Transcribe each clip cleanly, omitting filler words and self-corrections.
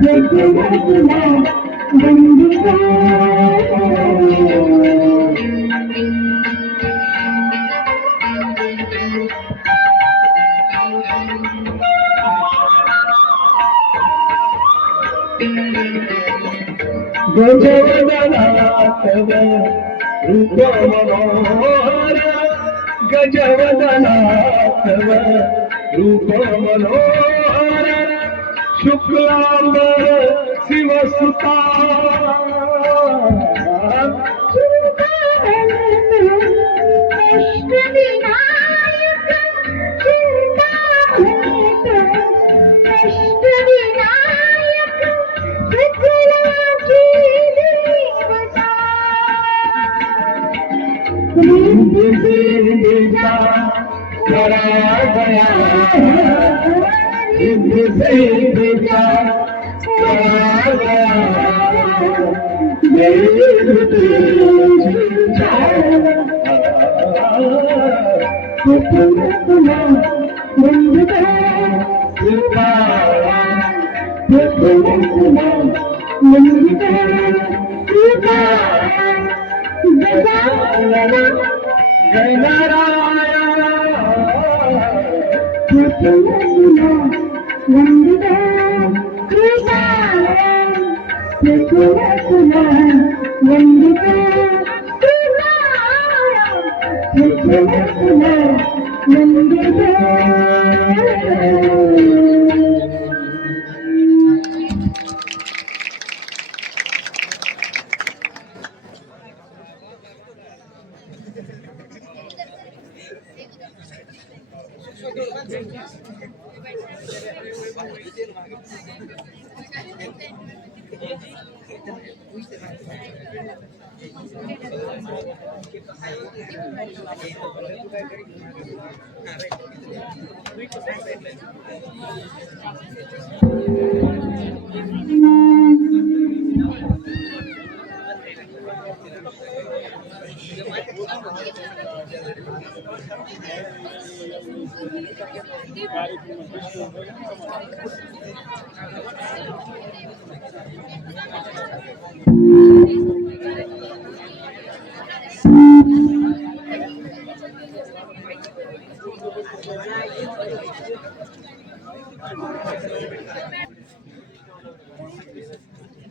गजवदनाथव रूप मनोहर गजवदनाथव रूप मनोहर शुक्लांबर शिवसुता करा गया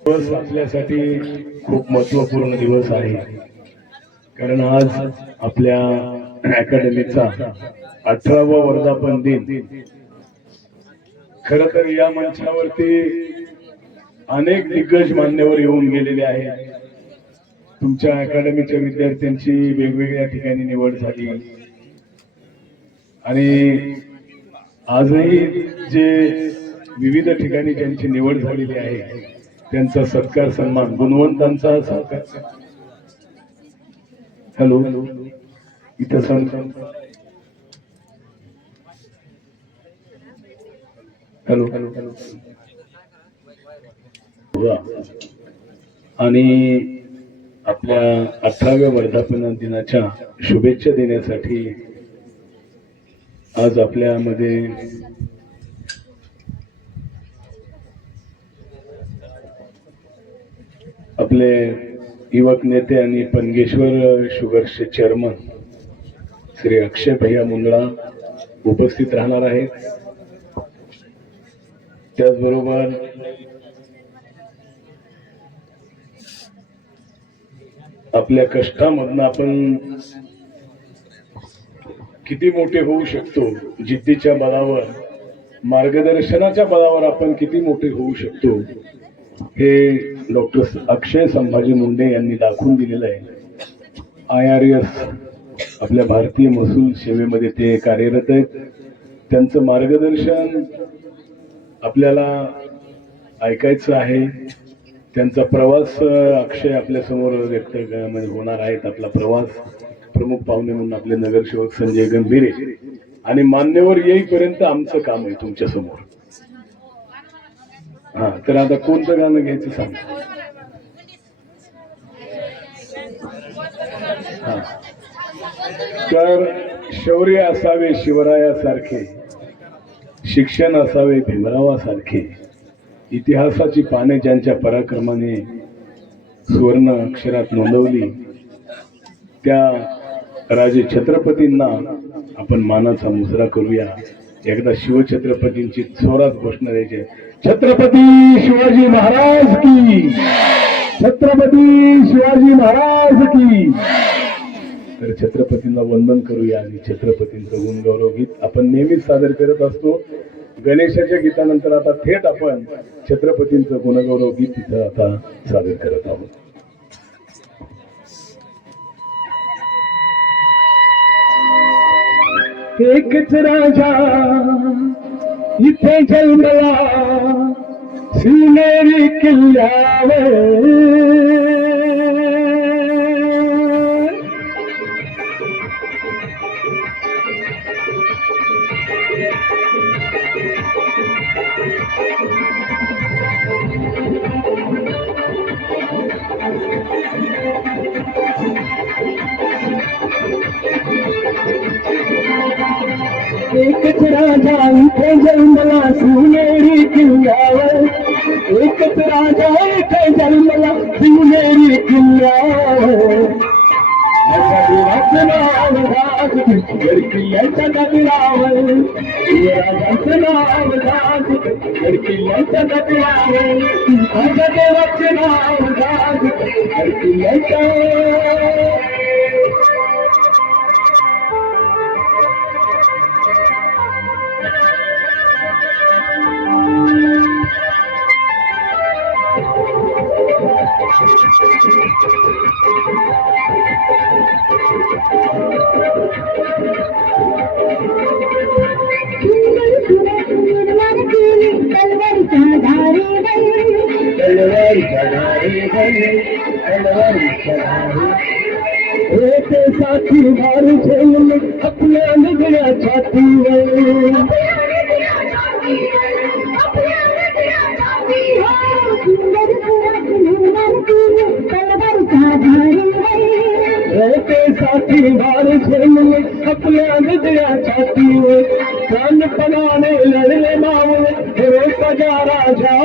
दिवस आपल्यासाठी खूप महत्त्वपूर्ण दिवस आहे, कारण आज आपल्या अकॅडमीचा 18वा वर्धापन दिन. खरं तर या मंचावरती अनेक दिग्गज मान्यवर येऊन गेलेले आहेत. तुमच्या अकॅडमीच्या विद्यार्थ्यांची वेगवेगळ्या ठिकाणी निवड झाली आणि आजही जे विविध ठिकाणी ज्यांची निवड झालेली आहे त्यांचा सत्कार सन्मान, गुणवंतांचा सत्कार. हॅलो, इथं हॅलो आणि आपल्या 18व्या वर्धापन दिनाच्या शुभेच्छा देण्यासाठी आज आपल्यामध्ये आपले युवक नेते आणि पनगेश्वर शुगर्सचे चेअरमन श्री अक्षय भैया मुंदडा उपस्थित राहणार आहेत. त्याचबरोबर आपल्या कष्टामधून आपण किती मोठे होऊ शकतो, जिद्दीच्या बळावर, मार्गदर्शनाच्या बळावर आपण किती मोठे होऊ शकतो हे डॉक्टर अक्षय संभाजी मुंडे यांनी दाखवून दिलेलं आहे. IRS आपल्या भारतीय महसूल सेवेमध्ये ते कार्यरत आहेत. त्यांचं मार्गदर्शन आपल्याला ऐकायचं आहे. त्यांचा प्रवास अक्षय आपल्या समोर व्यक्त होणार आहेत. आपला प्रवास प्रमुख पाहुणे म्हणून आपले नगरसेवक संजय गंभीरे आणि मान्यवर येईपर्यंत आमचं काम आहे तुमच्या समोर. हा, तर आता कोणतं गाणं घ्यायचं सांग. हा, तर शौर्य असावे शिवरायासारखे, शिक्षण असावे भीमरावासारखे, इतिहासाची पाने ज्यांच्या पराक्रमाने सुवर्ण अक्षरात नोंदवली त्या राजे छत्रपतींना आपण मानाचा मुजरा करूया. एकदा शिवछत्रपतींची जोरात घोषणा द्यायची, छत्रपती शिवाजी महाराज की, छत्रपती शिवाजी महाराज की. तर छत्रपतींना वंदन करूया आणि छत्रपतींचं गुणगौरव गीत आपण नेहमीच सादर करत असतो. गणेशाच्या गीतानंतर आता थेट आपण छत्रपतींचं गुणगौरव गीत तिथं आता सादर करत आहोत. एकच राजा इथे जन्मला शिवनेरी किल्ल्यावर, एकच राजा इथे जन्मला शिवनेरी किल्ल्यावर, एकच राजा इथे जन्मला शिवनेरी किल्ल्यावर. राजाचं नाव राजगड किल्ल्याच्या दगडावर, राजाचं नाव राजगड किल्ल्याच्या दगडावर, माझ्या देवाचं नाव राजगड किल्ल्याच्या. साथी मार झेल आपल्या निगड्या छातीवर, साथी मार झेल आपल्या निगड्या छातीवर. कानपणाने लढले मावळे फिरोजचा राजा,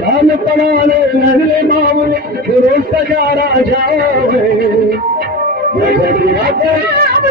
कानपणाने लढले मावळे फिरोजचा राजा. माझ्या देवाचं नाव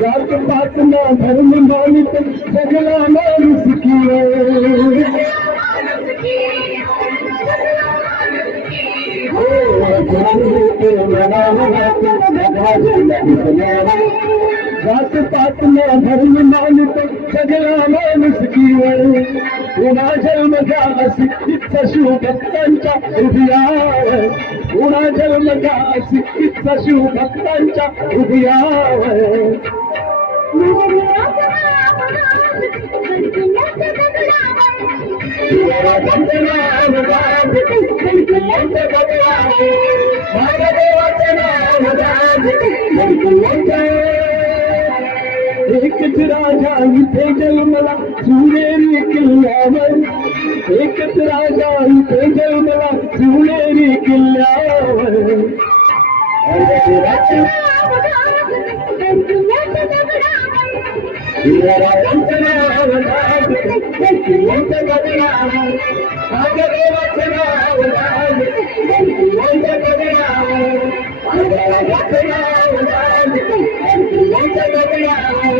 जात पात ना धर्म मानित सगळा माणूस की, जात पात ना धर्म मानित सगळा माणूस की. पुन्हा जन्म झाला सिद्धीचा शिवभक्तांच्या हृदयावर, पुन्हा जन्म झाला सिद्धीचा शिवभक्तांच्या हृदयावर. माझ्या देवाचं नाव एकच राजा इथे जन्मला शिवनेरी किल्ल्यावर, एकच राजा इथे जन्मला शिवनेरी किल्ल्यावर. राजाचं नाव राजगड किल्ल्याच्या दगडावर, माझ्या देवाचं नाव राजगड किल्ल्याच्या दगडावर, माझ्या राजाचं नाव राजगड किल्ल्याच्या दगडावर,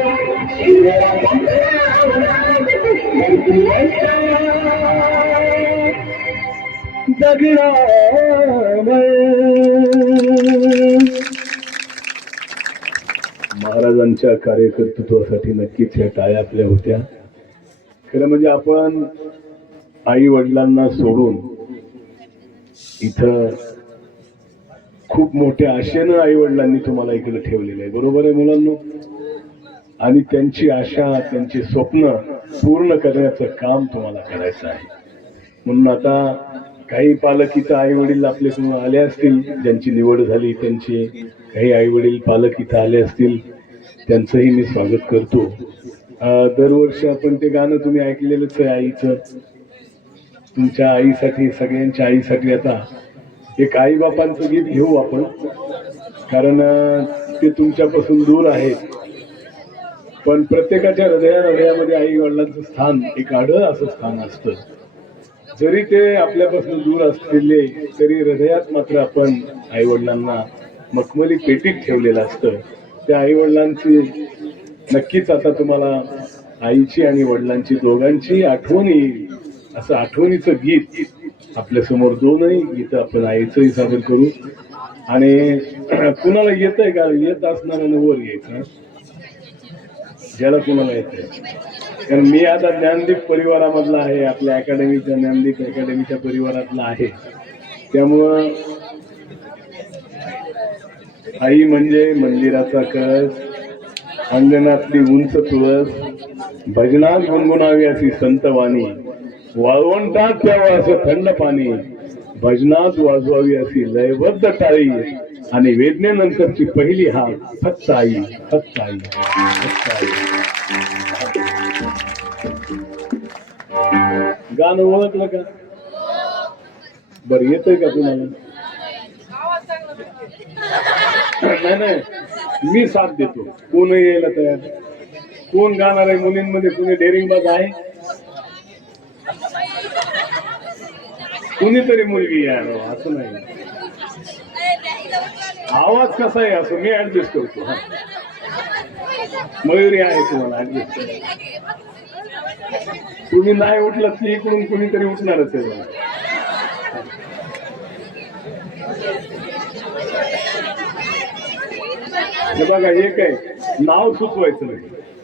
शिवराजाचं नाव राजगड किल्ल्याच्या दगडावर. महाराजांच्या कार्यकर्तृत्वासाठी नक्कीच ह्या टाळ्या आपल्या होत्या. खरं म्हणजे आपण आई वडिलांना सोडून इथं खूप मोठ्या आशेनं आई वडिलांनी तुम्हाला इकडे ठेवलेलं आहे. बरोबर आहे मुलांनो? आणि त्यांची आशा, त्यांची स्वप्न पूर्ण करण्याचं काम तुम्हाला करायचं आहे. म्हणून आता काही पालक इथं आई वडील आपले आले असतील, ज्यांची निवड झाली त्यांची काही आई वडील पालक इथं आले असतील, त्यांचंही मी स्वागत करतो. दरवर्षी आपण ते गाणं तुम्ही ऐकलेलंच आहे आईचं. तुमच्या आईसाठी, सगळ्यांच्या आईसाठी आता एक आई बापांचं गीत घेऊ आपण, कारण ते तुमच्यापासून दूर आहेत, पण प्रत्येकाच्या हृदयामध्ये आई वडिलांचं स्थान एक आढळ असं स्थान असतं. जरी ते आपल्यापासून दूर असलेले तरी हृदयात मात्र आपण आई वडिलांना मखमली पेटीत ठेवलेलं असतं. त्या आई वडिलांची नक्कीच आता तुम्हाला आईची आणि वडिलांची दोघांची आठवण येईल असं आठवणीचं गीत आपल्या समोर दोनही गीत आपण आईचंही सादर करू. आणि कुणाला येतंय का? येत असणाऱ्यानं वर यायचं, ज्याला कुणाला येतंय. कारण मी आता ज्ञानदीप परिवारामधला आहे, आपल्या अकॅडमीच्या ज्ञानदीप अकॅडमीच्या परिवारातला आहे. त्यामुळं आई म्हणजे मंदिराचा कळस, अंगणातली उंच तुळस, भजनात गुणगुणावी अशी संतवाणी, वाळवंटात प्यावं असं थंड पाणी, भजनात वाजवावी अशी लयबद्ध टाळी, आणि वेदनेनंतरची पहिली हाक फक्त आई, फक्त आई, फक्त आई. गाणं ओळखलं का? बरं, येतंय का तुम्हाला? नाही नाही, मी साथ देतो. कोण यायला तयार? कोण गाणार आहे मुलींमध्ये? कुणी डेअरिंगबाज आहे? कुणीतरी मुलगी आहे असं नाही. आवाज कसा आहे असं मी ऍडजस्ट करतो. हा, मयुरी आहे, तुम्हाला ऍडजस्ट करा. तुम्ही नाही उठलात की इकडून कुणीतरी उठणारच आहे. हे बघा, हे काय नाव सुचवायचं नाही.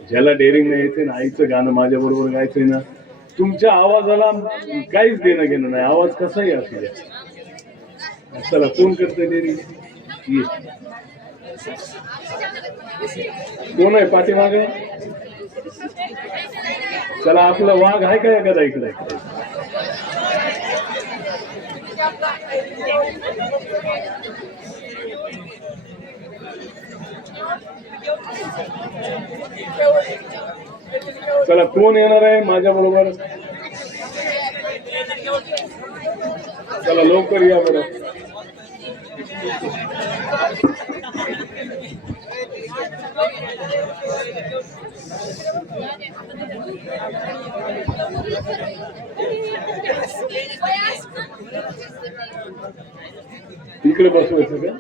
ज्याला डेअरिंग नाही यायचं ना, आईचं गाणं माझ्या बरोबर गायचंय ना, तुमच्या आवाजाला काहीच देणं घेणं नाही. आवाज कसाही असू द्या. चला, कोण करतंय डेअरिंग? कोण आहे पाठीमागे? चला, आपला वाघ आहे का एखादा इकडे? चला, कोण येणार आहे माझ्या बरोबर? चला, लवकर या बरं. इकडे बसवायचं का?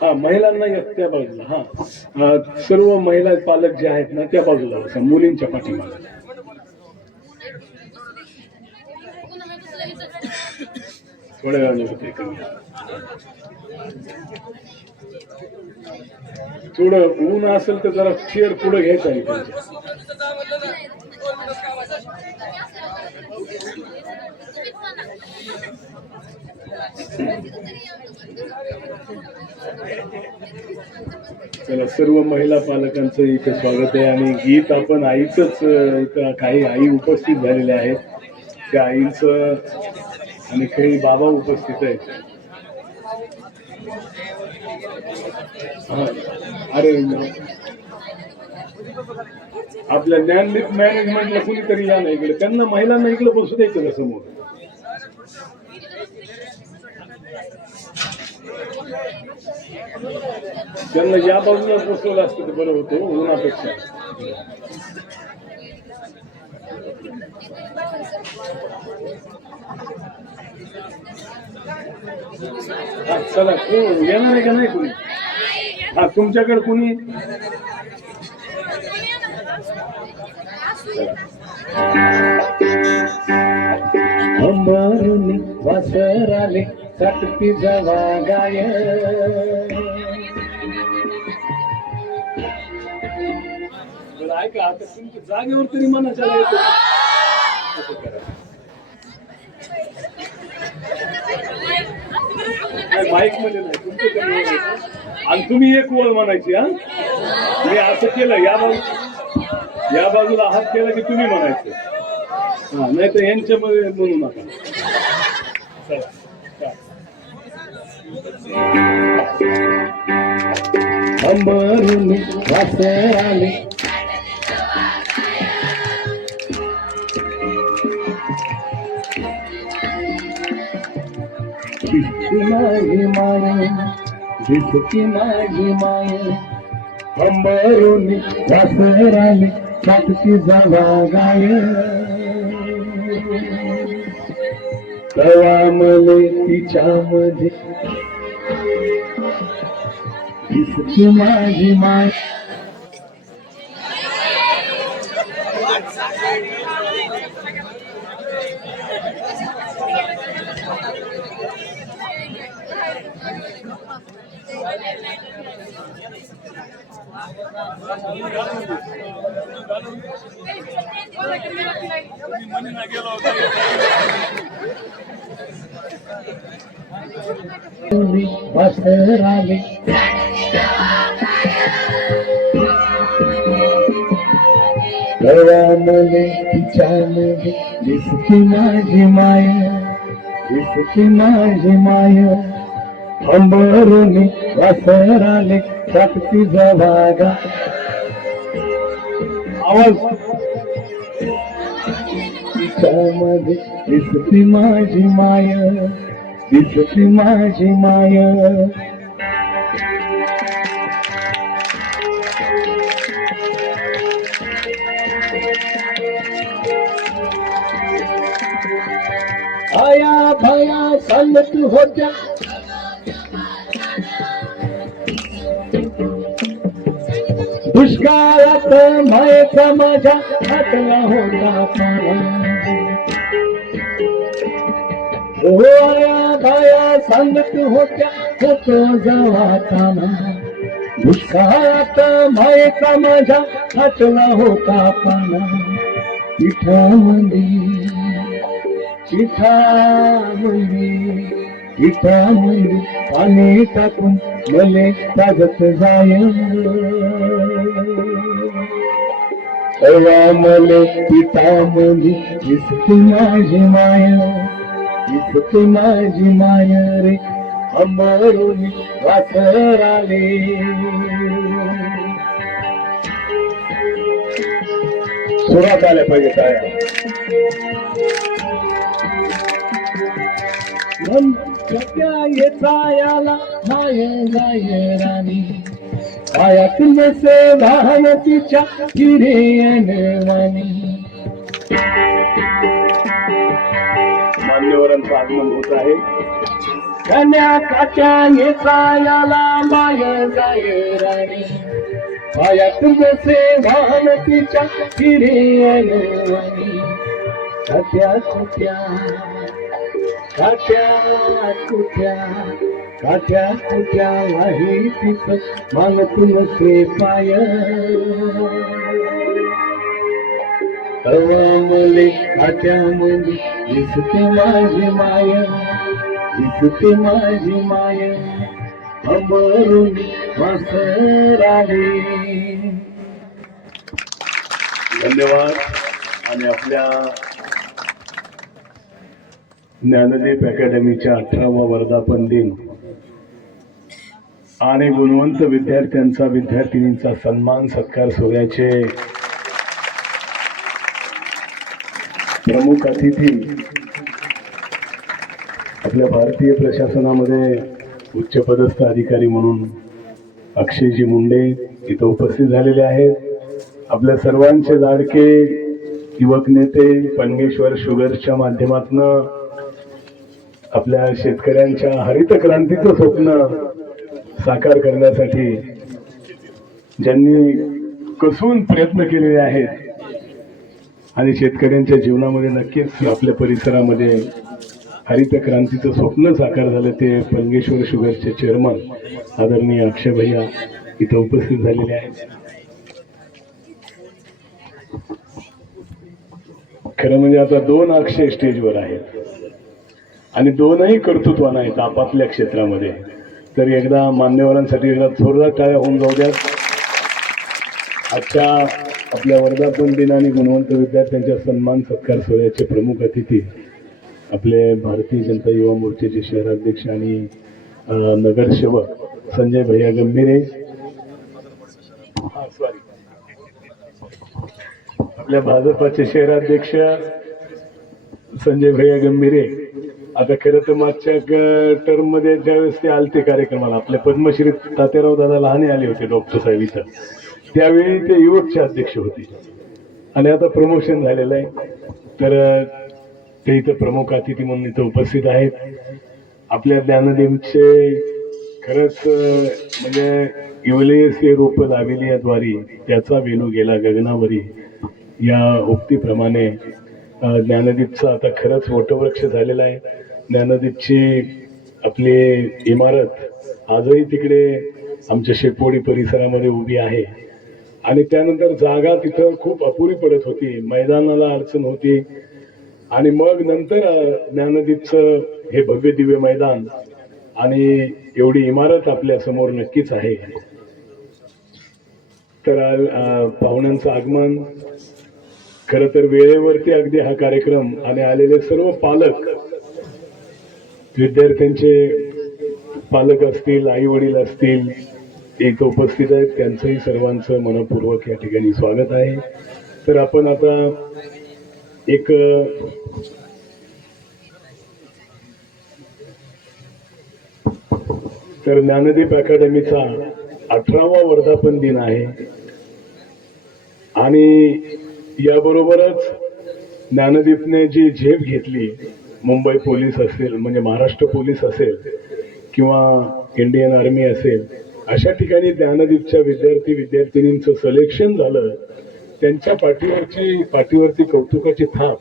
हा, महिलांना त्या बाजूला. हा, सर्व महिला पालक जे आहेत ना त्या बाजूला बसा, मुलींच्या पाठीमागे. थोड्या वेळाने होते कमी. थोडं ऊन असेल तर जरा चेअर पुढे घ्यायचं आहे. चला, सर्व महिला पालकांचं इथे स्वागत आहे. आणि गीत आपण आईच इथं काही आई उपस्थित झालेल्या आहेत, त्या आईचं आणि काही बाबा उपस्थित आहेत. अरे, आपल्या ज्ञानदीप मॅनेजमेंटला कुणीतरी या ना इकडे, त्यांना महिलांना इकडे बसू द्यायचं का समोर? त्यांना या बाजूला बसवलं असतं तर बरं होतं उन्हापेक्षा. चला, कोण येणार आहे का नाही कुणी? हा, तुमच्याकडे कुणी? अंबारुनी वासराले सातपी जवा गाय, ऐका आता तुमच्या जागेवर तरी मनाच्या येतो. नाही माईक मध्ये नाही तुमचं कमी म्हणायचं आणि तुम्ही एक ओळ म्हणायची. हा मी असं केलं या बाजूला हात केला की तुम्ही म्हणायचं. हा नाही तर यांच्यामध्ये म्हणू नका. अंबरून वासराले माझी माय दिसती माझी माय अंबरून वासराले सातची जावा गाय तवा मले तिच्यामध्ये दिसती माझी माय. वासराले मले तिच्यामध्ये दिसती माझी माय दिसती माझी माय अंबरून वासराले सातची जवागा. आवाज तिच्यामध्ये दिसती माझी माय दिसती माझी माय. आया भया सांगत होत्या दुष्काळात मायेचा माझ्या हातला होता पाला. हो आया भया सांगत होत्या होतो जावाताना दुष्काळात मायेचा माझ्या हातला होता पाला. पिठामध्ये पाणी टाकून मले ताजत जाय तवा मले पिठामध्ये दिसती माझी माय दिसती माझी माय रे अंबरून वासराले. सुरात आल्या पाहिजे काय याला माय गाय राणी पायातून से वाहन तिच्या हिरेयनवाणी. मान्यवरांचं आगमन होत आहे. कन्या काच्या याला माय गाय राणी पायातून से वाहन तिच्या हिरेयनवाणी. काट्या कुट्या काट्या कुट्या काट्या कुट्या वाही तिचं मानतून से पाय तवा मले काट्यामध्ये दिसते माझी माय दिसते माझी माय अंबरून वासराले. धन्यवाद. आणि आपल्या ज्ञानदीप अकॅडमीच्या 18वा वर्धापन दिन आणि गुणवंत विद्यार्थ्यांचा विद्यार्थिनींचा सन्मान सत्कार सोहळ्याचे प्रमुख अतिथी आपल्या भारतीय प्रशासनामध्ये उच्चपदस्थ अधिकारी म्हणून अक्षयजी मुंडे इथं उपस्थित झालेले आहेत. आपल्या सर्वांचे लाडके युवक नेते पनगेश्वर शुगर्सच्या माध्यमातून आपल्या शेतकऱ्यांच्या हरित क्रांतीचं स्वप्न साकार करण्यासाठी ज्यांनी कसून प्रयत्न केलेले आहेत आणि शेतकऱ्यांच्या जीवनामध्ये नक्कीच आपल्या परिसरामध्ये हरित क्रांतीचं स्वप्न साकार झालं ते पनगेश्वर शुगरचे चेअरमन आदरणीय अक्षय भैया इथं उपस्थित झालेले आहेत. खरं म्हणजे आता 2 अक्षय स्टेजवर आहेत. आणि दोनही कर्तृत्वान आहेत आपापल्या क्षेत्रामध्ये. तर एकदा मान्यवरांसाठी एकदा जोरदार टाळ्या होऊन जाऊ द्या. आजच्या आपल्या वर्धापन दिन आणि गुणवंत विद्यार्थ्यांच्या सन्मान सत्कार सोहळ्याचे प्रमुख अतिथी आपले भारतीय जनता युवा मोर्चाचे शहराध्यक्ष आणि नगरसेवक संजय भैया गंभीरे, आपल्या भाजपाचे शहराध्यक्ष संजय भैया गंभीरे. आता खरं तर मागच्या टर्म मध्ये ज्यावेळेस ते आलते कार्यक्रमाला आपल्या पद्मश्री तात्याराव दादा लहाने आले होते डॉक्टर साहेब इथं, त्यावेळी ते युवकचे अध्यक्ष होते आणि आता प्रमोशन झालेलं आहे. तर ते इथं प्रमुख अतिथी म्हणून इथं उपस्थित आहेत. आपल्या ज्ञानदेवचे खरंच म्हणजे इवलेसे रोप लाविली या द्वारी त्याचा वेणू गेला गगनावरी या उक्तीप्रमाणे ज्ञानदीपचा आता खरंच वटवृक्ष झालेला आहे. ज्ञानदीपची आपली इमारत आजही तिकडे आमच्या शेपोडी परिसरामध्ये उभी आहे आणि त्यानंतर जागा तिथं खूप अपुरी पडत होती, मैदानाला अडचण होती आणि मग नंतर ज्ञानदीपचं हे भव्य दिव्य मैदान आणि एवढी इमारत आपल्या समोर नक्कीच आहे. तर पाहुण्यांचं आगमन खरं तर वेळेवरती अगदी हा कार्यक्रम आणि आलेले सर्व पालक, विद्यार्थ्यांचे पालक असतील, आई वडील असतील, इथं उपस्थित आहेत, त्यांचंही सर्वांचं मनपूर्वक या ठिकाणी स्वागत आहे. तर आपण आता एक तर ज्ञानदीप अकॅडमीचा 18वा वर्धापन दिन आहे आणि याबरोबरच ज्ञानदीपने जी झेप घेतली, मुंबई पोलीस असेल म्हणजे महाराष्ट्र पोलीस असेल किंवा इंडियन आर्मी असेल, अशा ठिकाणी ज्ञानदीपच्या विद्यार्थींचं सिलेक्शन झालं. त्यांच्या पाठीवरती कौतुकाची थाप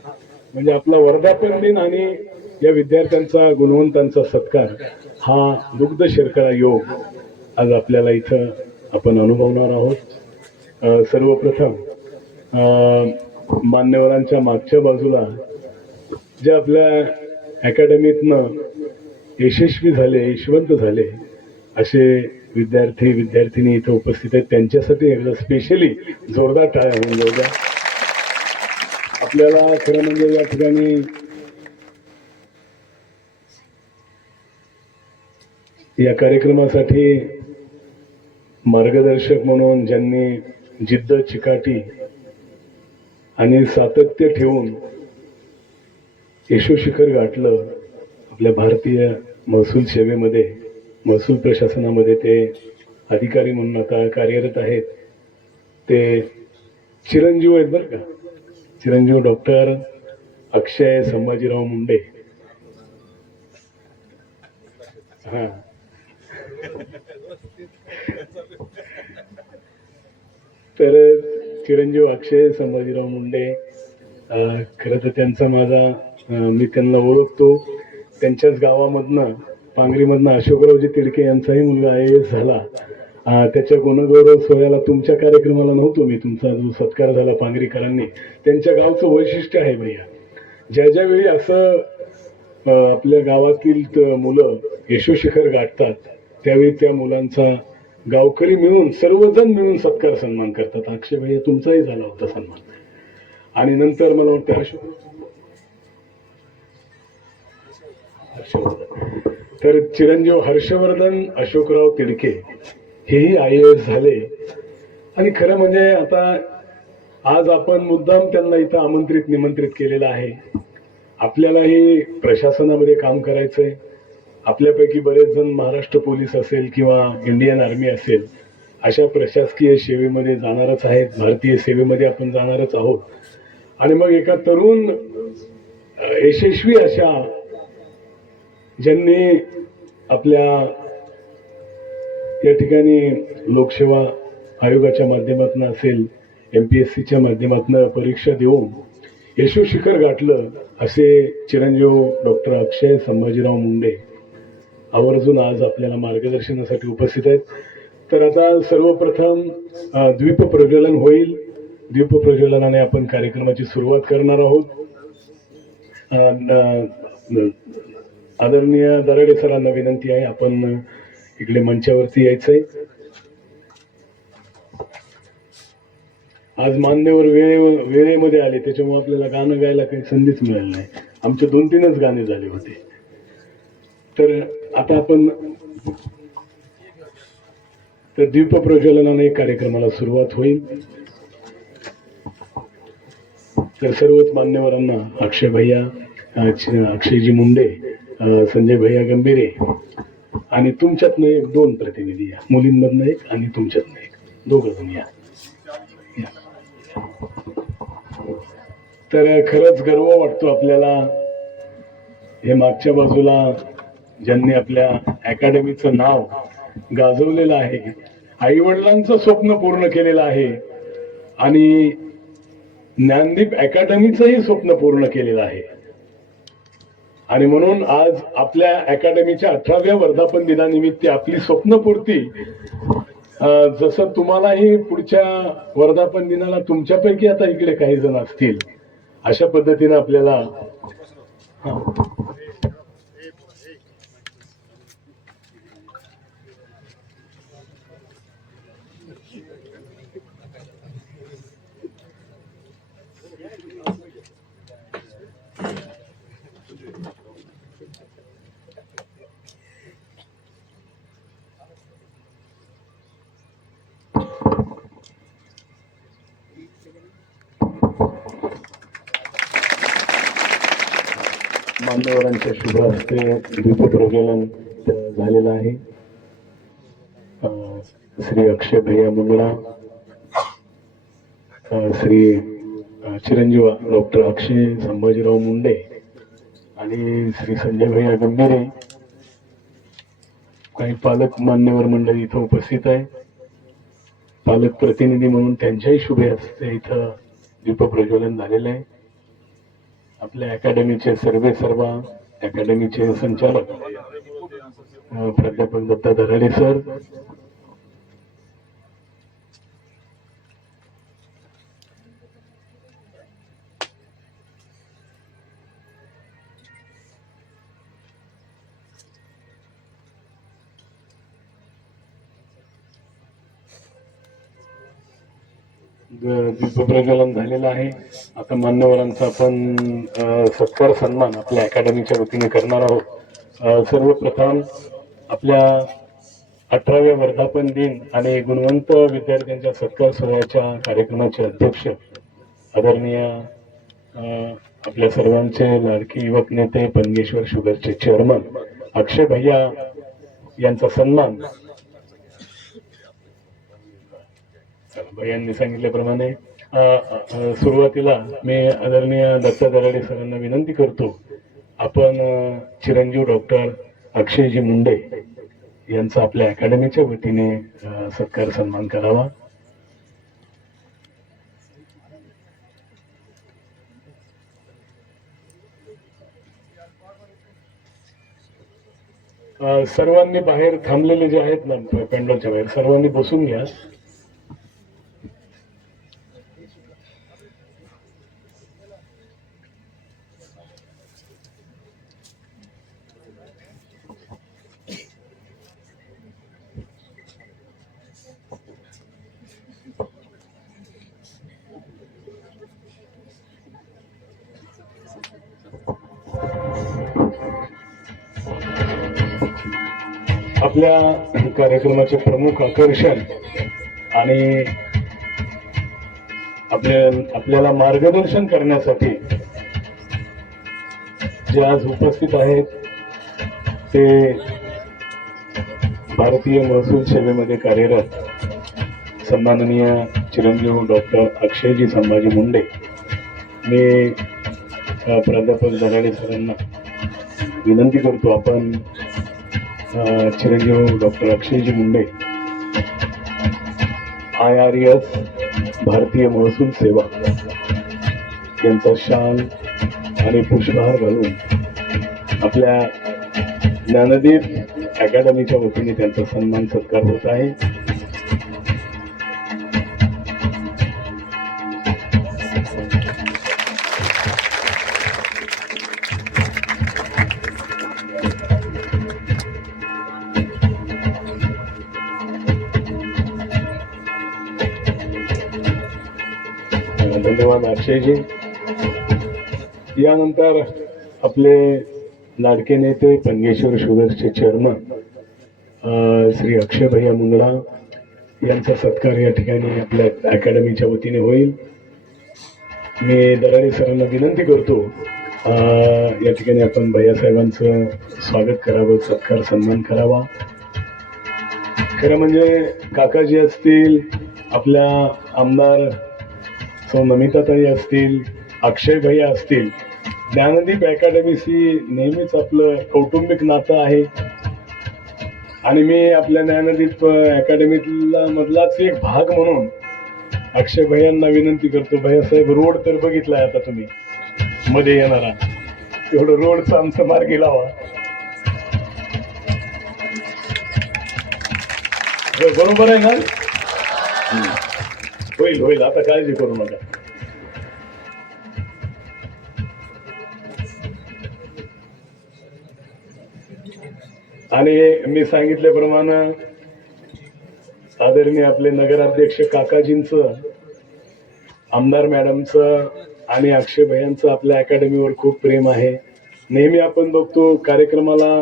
म्हणजे आपला वर्धापन दिन आणि या विद्यार्थ्यांचा गुणवंतांचा सत्कार हा दुग्ध शर्करा योग आज आपल्याला इथं आपण अनुभवणार आहोत. सर्वप्रथम मान्यवरांच्या मागच्या बाजूला जे आपल्या अकॅडमीतनं यशस्वी झाले, यशवंत झाले असे विद्यार्थी विद्यार्थिनी इथं उपस्थित आहेत, त्यांच्यासाठी एकदा स्पेशली जोरदार टाळ्या होऊन जाऊ द्या. आपल्याला खरं म्हणजे या ठिकाणी या कार्यक्रमासाठी मार्गदर्शक म्हणून ज्यांनी जिद्द, चिकाटी आणि सातत्य ठेवून यशोशिखर गाठलं आपल्या भारतीय महसूल सेवेमध्ये, महसूल प्रशासनामध्ये ते अधिकारी म्हणून आता कार्यरत आहेत, ते चिरंजीव आहेत बरं का, चिरंजीव डॉक्टर अक्षय संभाजीराव मुंडे. हा तर चिरंजीव अक्षय संभाजीराव मुंडे, खरं तर त्यांचा मी त्यांना ओळखतो, त्यांच्याच गावामधनं पांगरीमधनं अशोकरावजी तिडके यांचाही मुलगा IAS झाला. त्याच्या गुणगौरव सोहळ्याला तुमच्या कार्यक्रमाला नव्हतो मी, तुमचा जो सत्कार झाला पांगरीकरांनी, त्यांच्या गावचं वैशिष्ट्य आहे भैया, ज्या वेळी असं आपल्या गावातील मुलं यशोशिखर गाठतात त्यावेळी त्या मुलांचा गावकरी मिळून सर्वजण मिळून सत्कार सन्मान करतात. अक्षय भैया तुमचाही झाला होता सन्मान. आणि नंतर मला वाटतं तर चिरंजीव हर्षवर्धन अशोकराव तिडके हेही IAS झाले. आणि खरं म्हणजे आता आज आपण मुद्दाम त्यांना इथं निमंत्रित केलेलं आहे. आपल्यालाही प्रशासनामध्ये काम करायचंय. आपल्यापैकी बरेच जण महाराष्ट्र पोलीस असेल किंवा इंडियन आर्मी असेल अशा प्रशासकीय सेवेमध्ये जाणारच आहेत, भारतीय सेवेमध्ये आपण जाणारच आहोत. आणि मग एका तरुण यशस्वी अशा ज्यांनी आपल्या या ठिकाणी लोकसेवा आयोगाच्या माध्यमातून असेल, MPSCच्या माध्यमातून परीक्षा देऊन यशोशिखर गाठलं असे चिरंजीव डॉक्टर अक्षय संभाजीराव मुंडे आवर्जून आज आपल्याला मार्गदर्शनासाठी उपस्थित आहेत. तर आता सर्वप्रथम द्वीप प्रज्वलन होईल. द्वीप प्रज्वलनाने आपण कार्यक्रमाची सुरुवात करणार आहोत. आदरणीय दराडे सरांना विनंती आहे, आपण इकडे मंचावरती यायचंय. आज मान्यवर वेळेमध्ये आले, त्याच्यामुळे आपल्याला गाणं गायला काही संधीच मिळाली नाही. आमचे 2-3च गाणे झाले होते. तर आता आपण दीप प्रज्वलनाने कार्यक्रमाला सुरुवात होईल. तर सर्वच मान्यवरांना अक्षय भैया, अक्षयजी मुंडे, संजय भैया गंभीरे आणि तुमच्यातनं 1-2 प्रतिनिधी या, मुलींमधनं 1 आणि तुमच्यातनं 1, 2 जण या. तर खरंच गर्व वाटतो आपल्याला. हे मागच्या बाजूला ज्यांनी आपल्या अकॅडमीचं नाव गाजवलेलं आहे, आई वडिलांचं स्वप्न पूर्ण केलेलं आहे आणि ज्ञानदीप अकॅडमीचंही स्वप्न पूर्ण केलेलं आहे. आणि म्हणून आज आपल्या अकॅडमीच्या 18व्या वर्धापन दिनानिमित्त आपली स्वप्नपूर्ती, जसं तुम्हालाही पुढच्या वर्धापन दिनाला तुमच्यापैकी आता इकडे काही जण असतील, अशा पद्धतीने आपल्याला मान्यवरांच्या शुभ हस्ते दीपप्रज्वलन झालेलं आहे. श्री अक्षय भैया मुंगडा, श्री चिरंजीव डॉक्टर अक्षय संभाजीराव मुंडे आणि श्री संजय भैया गंभीरे, काही पालक मान्यवर मंडळी इथं उपस्थित आहे. पालक प्रतिनिधी म्हणून त्यांच्याही शुभ हस्ते इथं दीपप्रज्वलन झालेलं आहे. आपल्या अकॅडमीचे सर्व अकॅडमीचे संचालक प्राध्यापक दत्ता दराडे सर, दीपप्रज्वलन झालेलं आहे. आता मान्यवरांचा आपण सत्कार सन्मान आपल्या अकॅडमीच्या वतीने करणार आहोत. सर्वप्रथम आपल्या 18व्या वर्धापन दिन आणि गुणवंत विद्यार्थ्यांच्या सत्कार सोहळ्याच्या कार्यक्रमाचे अध्यक्ष आदरणीय आपल्या सर्वांचे लाडके युवक नेते पनगेश्वर शुगरचे चेअरमन अक्षय भैया यांचा सन्मान भैयांनी सांगितल्याप्रमाणे सुरुवातीला मी आदरणीय दत्ता दराडे सरांना विनंती करतो, आपण चिरंजीव डॉक्टर अक्षयजी मुंडे यांचा आपल्या अकॅडमीच्या वतीने सत्कार सन्मान करावा. सर्वांनी बाहेर थांबलेले जे आहेत ना पेंडॉलच्या बाहेर, सर्वांनी बसून घ्या. आपल्या कार्यक्रमाचे प्रमुख आकर्षण आणि आपल्याला मार्गदर्शन करण्यासाठी जे आज उपस्थित आहेत ते भारतीय महसूल सेवेमध्ये कार्यरत सन्माननीय चिरंजीव डॉक्टर अक्षयजी संभाजी मुंडे. मी प्राध्यापक दराडे सरांना विनंती करतो, आपण चिरंजीव डॉक्टर अक्षयजी मुंडे IRS भारतीय महसूल सेवा यांचा शाल आणि पुष्पहार घालून आपल्या ज्ञानदीप अकॅडमीच्या वतीने त्यांचा सन्मान सत्कार होत आहे. धन्यवाद अक्षयजी. यानंतर आपले लाडके नेते पन्नेश्वर शुगर्सचे चेअरमन श्री अक्षय भैया मुंदडा यांचा सत्कार या ठिकाणी आपल्या अकॅडमीच्या वतीने होईल. मी दराडे सरांना विनंती करतो या ठिकाणी आपण भैयासाहेबांचं स्वागत करावं, सत्कार सन्मान करावा. खरं म्हणजे काकाजी असतील, आपल्या आमदार सौ नमिताताई असतील, अक्षय भैया असतील, ज्ञानदीप अकॅडमीशी नेहमीच आपलं कौटुंबिक नातं आहे. आणि मी आपल्या ज्ञानदीप अकॅडमीतला मधलाच एक भाग म्हणून अक्षय भैयांना विनंती करतो, भैयासाहेब रोड तर बघितलाय आता तुम्ही मध्ये येणारा, तेवढं रोडचा आमचा मार्गी लावा. बरोबर आहे ना? होईल होईल, आता काळजी करू नका. आणि मी सांगितल्याप्रमाणे आदरणीय आपले नगराध्यक्ष काकाजींचं, आमदार मॅडमचं आणि अक्षय भैयांचं आपल्या अकॅडमीवर खूप प्रेम आहे. नेहमी आपण बघतो कार्यक्रमाला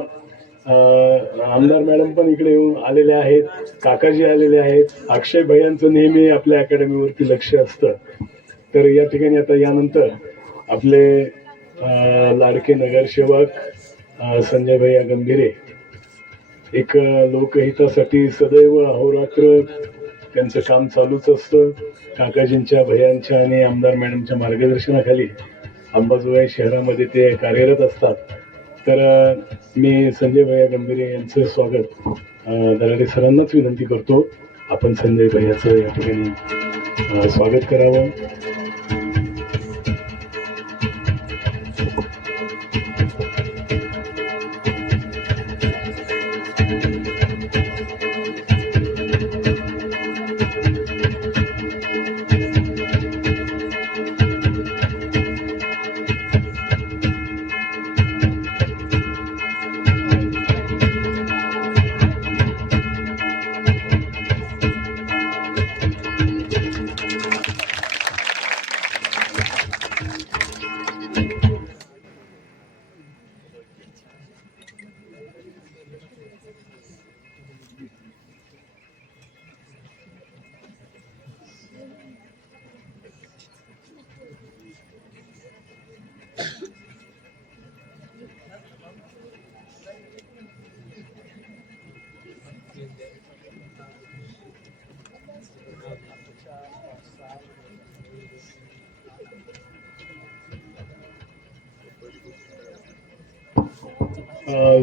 आमदार मॅडम पण इकडे येऊन आलेले आहेत, काकाजी आलेले आहेत, अक्षय भैयांचं नेहमी आपल्या अकॅडमीवरती लक्ष असतं. तर या ठिकाणी आता यानंतर आपले लाडके नगरसेवक संजय भैया गंभीरे एक लोकहितासाठी सदैव अहोरात्र त्यांचं काम चालूच असतं. काकाजींच्या भैयांच्या आणि आमदार मॅडमच्या मार्गदर्शनाखाली अंबाजोगाई शहरामध्ये ते कार्यरत असतात. तर मी संजय भैया गंभीरे यांचं स्वागत दराडे सरांनाच विनंती करतो, आपण संजय भैयाचं या ठिकाणी स्वागत करावं.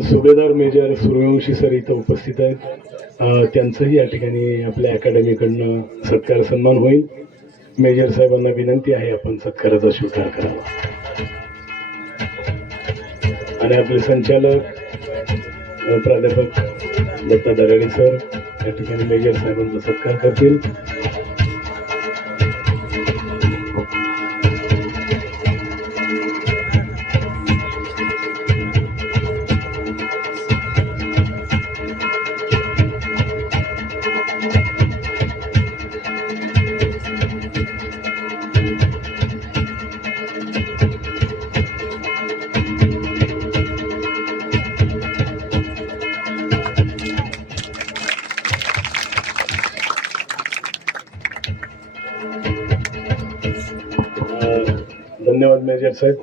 सुभेदार मेजर सूर्यवंशी सर इथं उपस्थित आहेत. त्यांचंही या ठिकाणी आपल्या अकॅडमीकडनं सत्कार सन्मान होईल. मेजर साहेबांना विनंती आहे आपण सत्काराचा स्वीकार करावा. आणि आपले संचालक प्राध्यापक दत्ता दराडे सर या ठिकाणी मेजर साहेबांचा सत्कार करतील. धन्यवाद मेजर साहेब.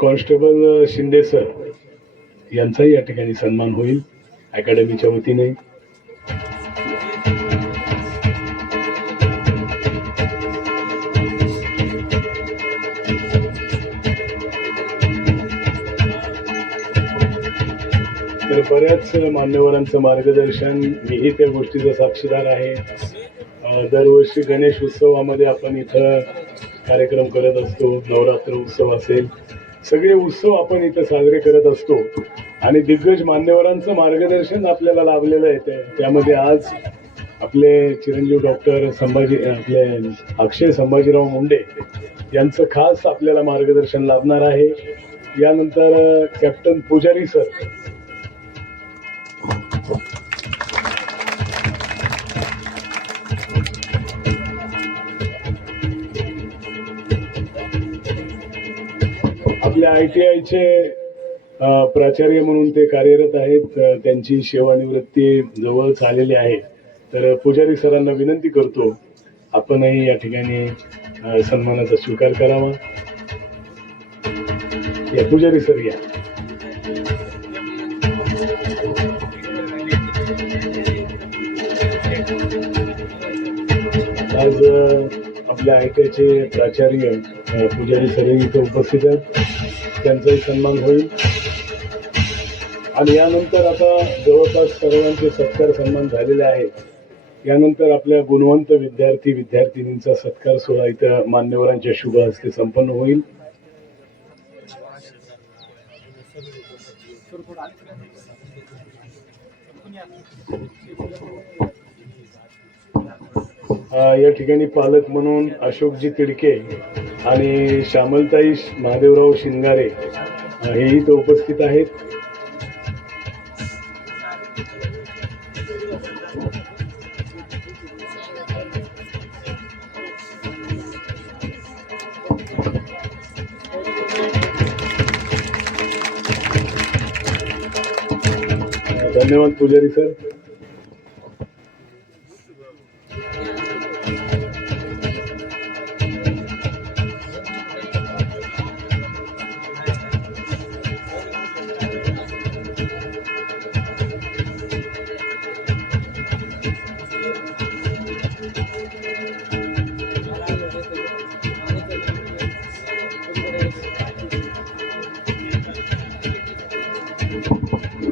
कॉन्स्टेबल शिंदे सर यांचाही या ठिकाणी सन्मान होईल अकॅडमीच्या वतीने. तर बऱ्याच मान्यवरांचं मार्गदर्शन, मीही त्या गोष्टीचा साक्षीदार आहे. दरवर्षी गणेश उत्सवामध्ये आपण इथं कार्यक्रम करत असतो, नवरात्र उत्सव असेल, सगळे उत्सव आपण इथं साजरे करत असतो. आणि दिग्गज मान्यवरांचं मार्गदर्शन आपल्याला लाभलेलं आहे. त्यामध्ये आज आपले चिरंजीव डॉक्टर आपले अक्षय संभाजीराव मुंडे यांचं खास आपल्याला मार्गदर्शन लाभणार आहे. यानंतर कॅप्टन पुजारी सर आपल्या ITIचे प्राचार्य म्हणून ते कार्यरत आहेत. त्यांची सेवानिवृत्ती जवळच आलेली आहे. तर पुजारी सरांना विनंती करतो आपणही या ठिकाणी सन्मानाचा स्वीकार करावा. या पुजारी सर या. आज आपल्या ITIचे प्राचार्य पुजारी सर इथे उपस्थित आहेत. त्यांचाही सन्मान होईल. आणि यानंतर आता जवळपास सर्वांचे सत्कार सन्मान झालेले आहेत. यानंतर आपल्या गुणवंत विद्यार्थी विद्यार्थिनींचा सत्कार सोहळा इथं मान्यवरांच्या शुभ हस्ते संपन्न होईल. या ठिकाणी पालक म्हणून अशोकजी तिडके आणि श्यामलताई महादेवराव शिंगारे हे इथं उपस्थित आहेत. धन्यवाद पुजारी सर.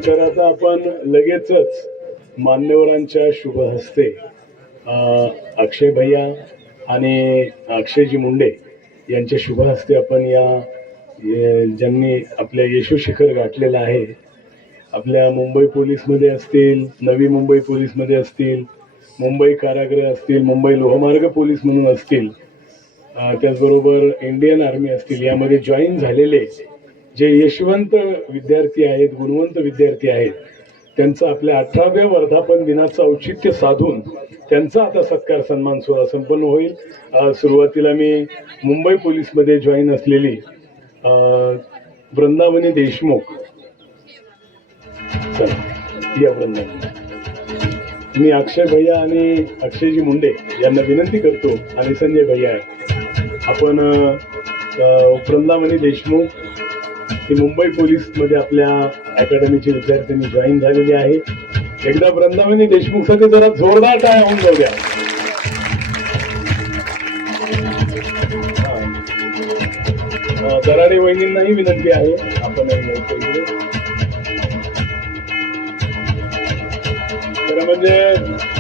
तर आता आपण लगेचच मान्यवरांच्या शुभ हस्ते अक्षय भैया आणि अक्षयजी मुंडे यांच्या शुभ हस्ते आपण ज्यांनी आपल्या यशो शिखर गाठलेलं आहे, आपल्या मुंबई पोलीसमध्ये असतील, नवी मुंबई पोलीसमध्ये असतील, मुंबई कारागृह असतील, मुंबई लोहमार्ग पोलीस म्हणून असतील, त्याचबरोबर इंडियन आर्मी असतील, यामध्ये जॉईन झालेले जे यशवंत विद्यार्थी आहेत, गुणवंत विद्यार्थी आहेत, त्यांचा आपल्या 18व्या वर्धापन दिनाचं औचित्य साधून त्यांचा आता सत्कार सन्मान सोहळा संपन्न होईल. सुरुवातीला मी मुंबई पोलीसमध्ये जॉईन असलेली वृंदावनी देशमुख, या वृंदावनी, मी अक्षय भैया आणि अक्षयजी मुंडे यांना विनंती करतो आणि संजय भैया आपण वृंदावनी देशमुख ही मुंबई पोलीसमध्ये आपल्या अकॅडमीचे विद्यार्थ्यांनी जॉईन झालेली आहे. एकदा वृंदावनी देशमुखसाठी जरा जोरदार टाळ्या होऊन जाऊ द्या. दराडे वहिनींनाही विनंती आहे आपण. खरं म्हणजे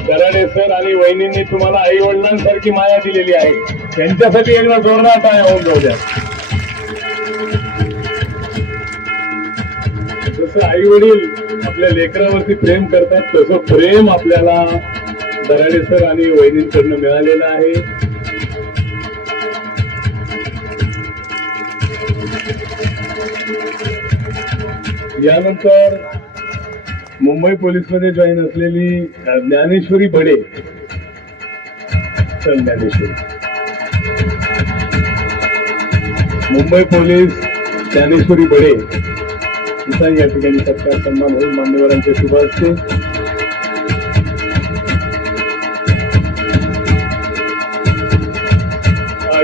दराडे सर आणि वहिनींनी तुम्हाला आई वडिलांसारखी माया दिलेली आहे, त्यांच्यासाठी एकदा जोरदार टाळ्या होऊन जाऊ द्या. जसं आई वडील आपल्या लेकरावरती प्रेम करतात, तसं प्रेम आपल्याला दराडे सर आणि वहिनींकडनं मिळालेलं आहे. यानंतर मुंबई पोलीसमध्ये जॉईन असलेली ज्ञानेश्वरी बडे, ज्ञानेश्वरी, मुंबई पोलीस ज्ञानेश्वरी बडे या ठिकाणी सत्कार सन्मान होईल मान्यवरांच्या शुभ हस्ते.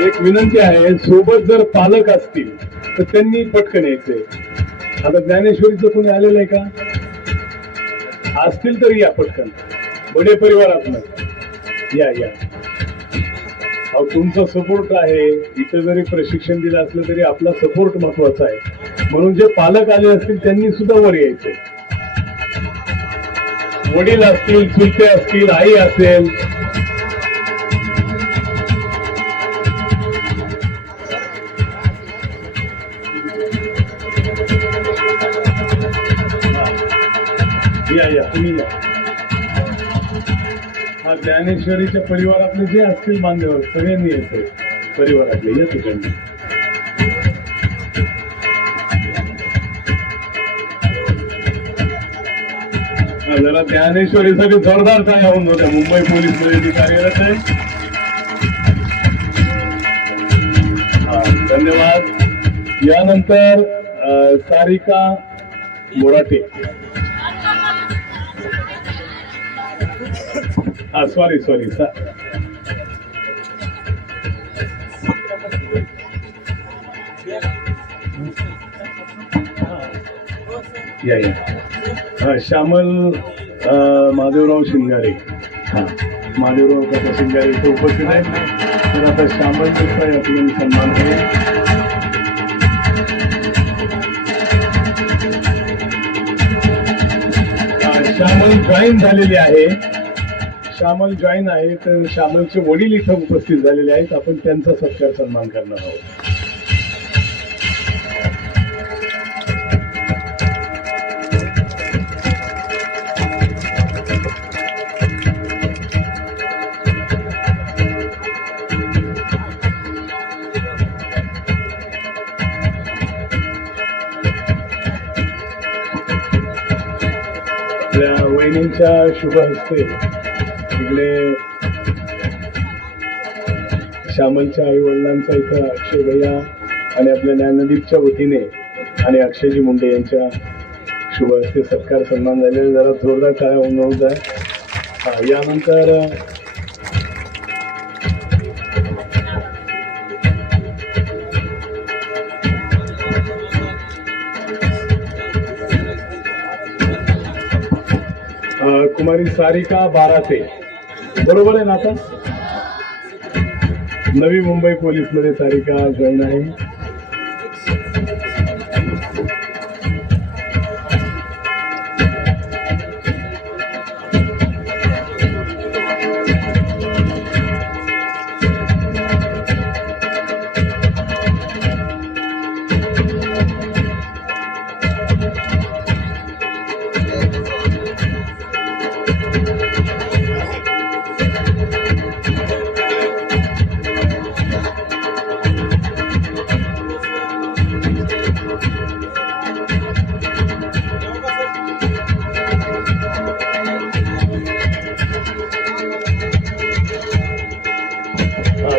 एक विनंती आहे, सोबत जर पालक असतील तर त्यांनी पटकन यायचंय. आता ज्ञानेश्वरीचं कोणी आलेलं आहे का? असतील तर या पटकन, बडे परिवारातनं या. तुमचा सपोर्ट आहे. इथं जरी प्रशिक्षण दिलं असलं तरी आपला सपोर्ट महत्वाचा आहे. म्हणून जे पालक आले असतील त्यांनी सुद्धा वर यायचंय. वडील असतील, चुलते असतील, आई असेल, या तुम्ही या. हा ज्ञानेश्वरीच्या परिवारातले जे असतील बांधव सगळ्यांनी यायचंय, परिवारातले या ठिकाणी. जरा ज्ञानेश्वरीसाठी जोरदार टाळ्या होऊन होत्या. मुंबई पोलीस मध्ये ती कार्यरत आहे. धन्यवाद. यानंतर सारिका मोराटे, सॉरी या श्यामल महादेवराव शिंगारे, महादेवराव काका शिंगारे इथे उपस्थित आहेत. तर आता श्यामल मिश्रा या ठिकाणी सन्मान आहे. श्यामल जॉईन झालेली आहे, श्यामल जॉईन आहे. तर श्यामलचे वडील इथं उपस्थित झालेले आहेत. आपण त्यांचा सत्कार सन्मान करणार आहोत. आपल्या वहिनींच्या शुभ हस्ते इकडे श्यामलच्या आई वडिलांचा इथं अक्षय भैया आणि आपल्या ज्ञानदीपच्या वतीने आणि अक्षयजी मुंडे यांच्या शुभ हस्ते सत्कार सन्मान झालेले. जरा जोरदार टाळ्या होऊन होत आहे. यानंतर कुमारी सारिका बाराते, बरोबर आहे ना? आता नवी मुंबई पोलीस मध्ये सारिका जॉईन आहे.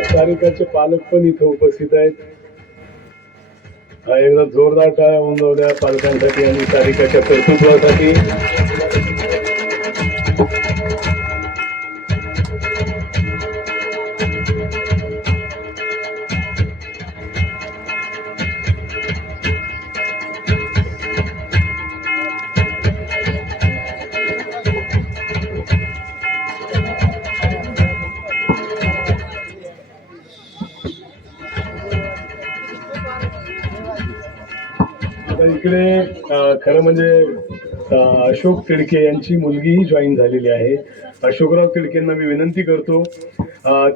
सारिकाचे पालक पण इथं उपस्थित आहेत. एकदा जोरदार टाळ्या होऊन जाऊ द्या पालकांसाठी आणि सारिकाच्या कर्तृत्वासाठी. इकडे खरं म्हणजे अशोक तिडके यांची मुलगीही जॉईन झालेली आहे. अशोकराव तिडकेंना मी विनंती करतो,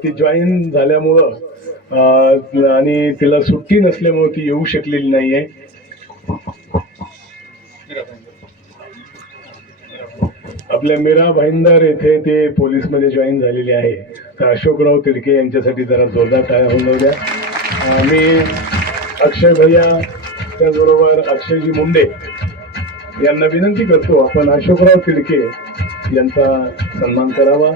ती जॉईन झाल्यामुळं आणि तिला सुट्टी नसल्यामुळे ती येऊ शकलेली नाहीये. आपल्या मीरा भाईंदर येथे ते पोलीसमध्ये जॉईन झालेले आहे. तर अशोकराव तिडके यांच्यासाठी जरा जोरदार टाळ्या होऊन जाऊ द्या. मी अक्षय भैया त्याचबरोबर अक्षयजी मुंडे यांना विनंती करतो, आपण अशोकराव तिडके यांचा सन्मान करावा.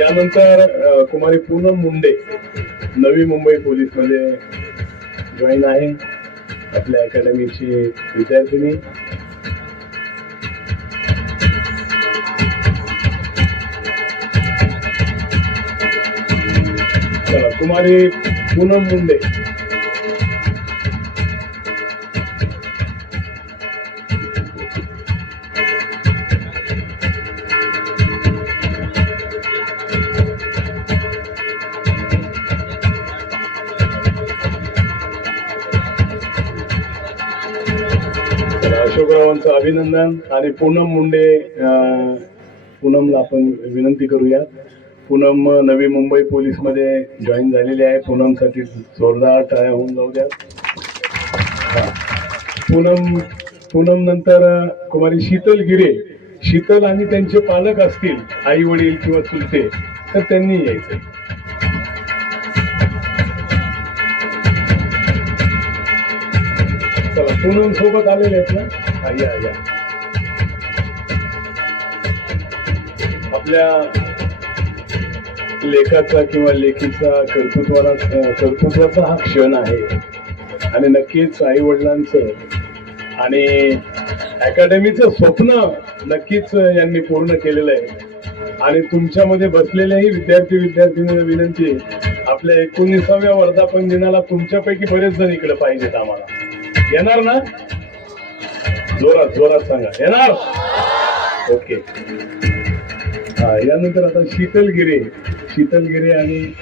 यानंतर कुमारी पूनम मुंडे नवी मुंबई पोलीस मध्ये जॉईन आहे, आपल्या अकॅडमीची विद्यार्थिनी. कुमारी पूनम मुंडे. अशोकरावांचं अभिनंदन. आणि पूनम मुंडे, पूनमला आपण विनंती करूया. पूनम नवी मुंबई पोलीस मध्ये जॉईन झालेली आहे. पूनमसाठी जोरदार टाळ्या होऊन जाऊ द्या. पूनम नंतर कुमारी शीतल गिरे. शीतल आणि त्यांचे पालक असतील, आई वडील किंवा चुलते, तर त्यांनी यायचं. चला, पूनम सोबत आलेले आहेत ना? या. आपल्या लेखाचा किंवा लेखीचा कर्तृत्वाचा हा क्षण आहे आणि नक्कीच आई वडिलांचं आणि अकॅडमीचं स्वप्न नक्कीच यांनी पूर्ण केलेलं आहे. आणि तुमच्यामध्ये बसलेल्याही विद्यार्थ्यांना विनंती आहे, आपल्या 19व्या वर्धापन दिनाला तुमच्यापैकी बरेच जण इकडे पाहिजेत आम्हाला. येणार ना? जोरात जोरात सांगा, येणार? ओके. हा, यानंतर आता शीतल गिरे आणि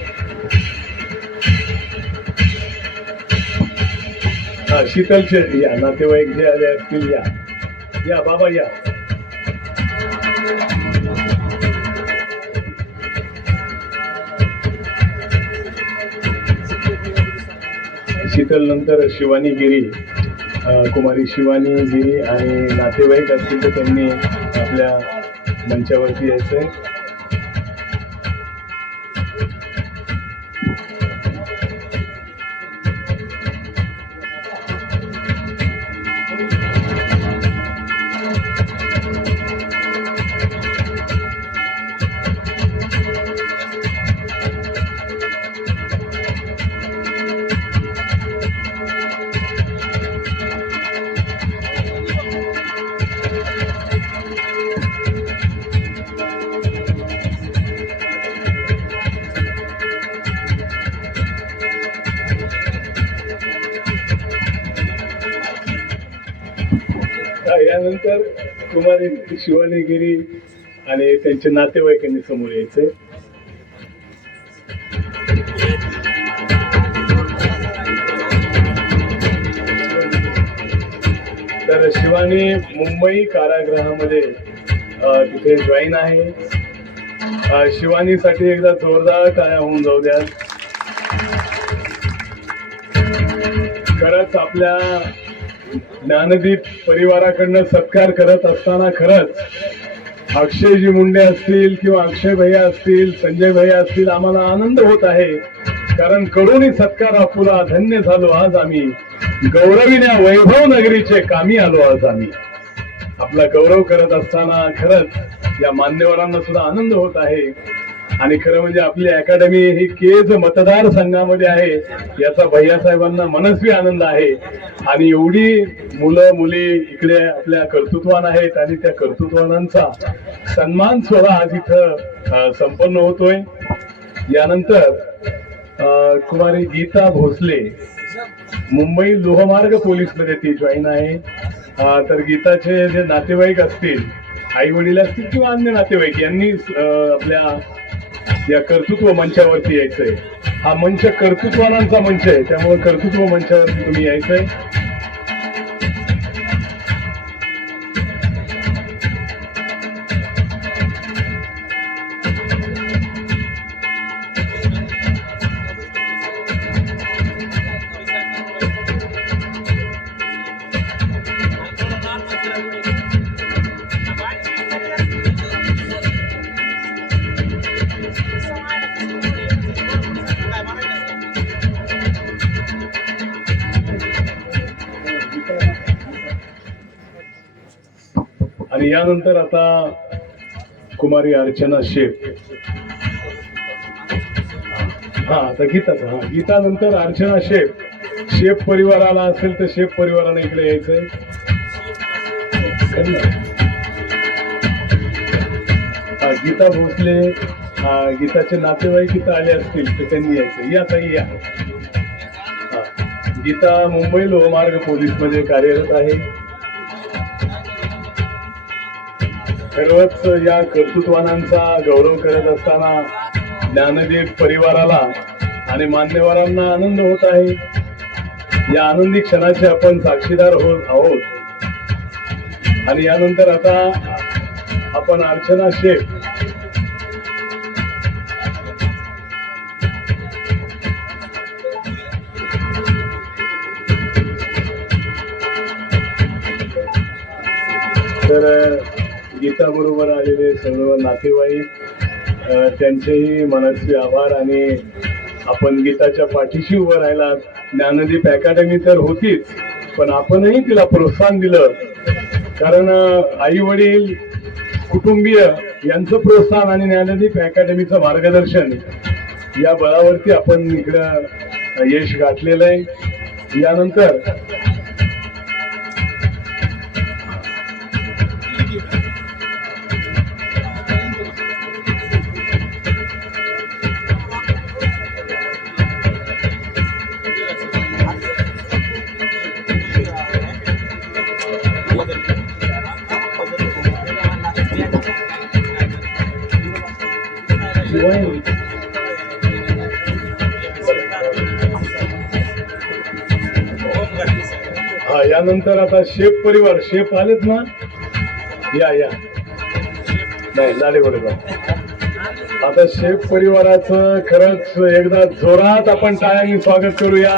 शीतलचे या नातेवाईक जे आले असतील, या बाबा या. शीतल नंतर शिवानी गिरी, कुमारी शिवानी गिरी आणि नातेवाईक असतील तर त्यांनी आपल्या मंचावरती यायचंय. यानंतर कुमारी शिवानी गिरी आणि त्यांचे नातेवाईकांनी समोर यायचंय. तर शिवानी मुंबई कारागृहामध्ये तिथे जॉईन आहे. शिवानीसाठी एकदा जोरदार टाळ्या होऊन जाऊ द्या. खरंच आपल्या ज्ञानदीप परिवाराकडनं सत्कार करत असताना खरंच अक्षयजी मुंडे असतील किंवा अक्षय भैया असतील, संजय भैया असतील, आम्हाला आनंद होत आहे. कारण करुणी सत्कार आपुला धन्य झालो आज आम्ही, गौरविण्या वैभव नगरीचे कामी आलो आज आम्ही. आपला गौरव करत असताना खरंच या मान्यवरांना सुद्धा आनंद होत आहे. आणि खरं म्हणजे आपली अकॅडमी ही केज मतदारसंघामध्ये आहे याचा भैयासाहेबांना मनस्वी आनंद आहे. आणि एवढी मुलं मुली इकडे आपल्या कर्तृत्वान आहेत आणि त्या कर्तृत्वानांचा सन्मान सोहळा आज इथं संपन्न होतोय. यानंतर कुमारी गीता भोसले, मुंबई लोहमार्ग पोलीसमध्ये ती जॉईन आहे. तर गीताचे जे नातेवाईक असतील, आई वडील असतील किंवा अन्य नातेवाईक, यांनी आपल्या या कर्तृत्व मंचावरती यायचंय. हा मंच कर्तृत्वानांचा मंच आहे, त्यामुळे कर्तृत्व मंचावरती तुम्ही यायचंय. आणि यानंतर आता कुमारी अर्चना शेख. आता गीता नंतर अर्चना शेफ परिवाराला असेल तर शेफ परिवाराने इकडे यायचंय. गीता भोसले, गीताचे नातेवाईक इथं आले असतील तर त्यांनी यायचं. या ताई या. गीता मुंबई लोहमार्ग पोलीसमध्ये कार्यरत आहे. सर्वच या कर्तृत्वानांचा गौरव करत असताना ज्ञानदीप परिवाराला आणि मान्यवरांना आनंद होत आहे. या आनंदी क्षणाचे आपण साक्षीदार होत आहोत. आणि यानंतर आता आपण अर्चना शेख, तर गीता बरोबर आलेले सर्व नातेवाईक, त्यांचेही मनस्वी आभार. आणि आपण गीताच्या पाठीशी उभं राहिला. ज्ञानदीप अकॅडमी तर होतीच, पण आपणही तिला प्रोत्साहन दिलं. कारण आई वडील, कुटुंबीय यांचं प्रोत्साहन आणि ज्ञानदीप अकॅडमीचं मार्गदर्शन या बळावरती आपण इकडं यश गाठलेलं आहे. यानंतर हा यानंतर आता शेफ परिवार, शेफ आलेत ना, या नाही लाडे बरोबर. आता शेफ परिवाराचं खरंच एकदा जोरात आपण टाळ्यांनी स्वागत करूया,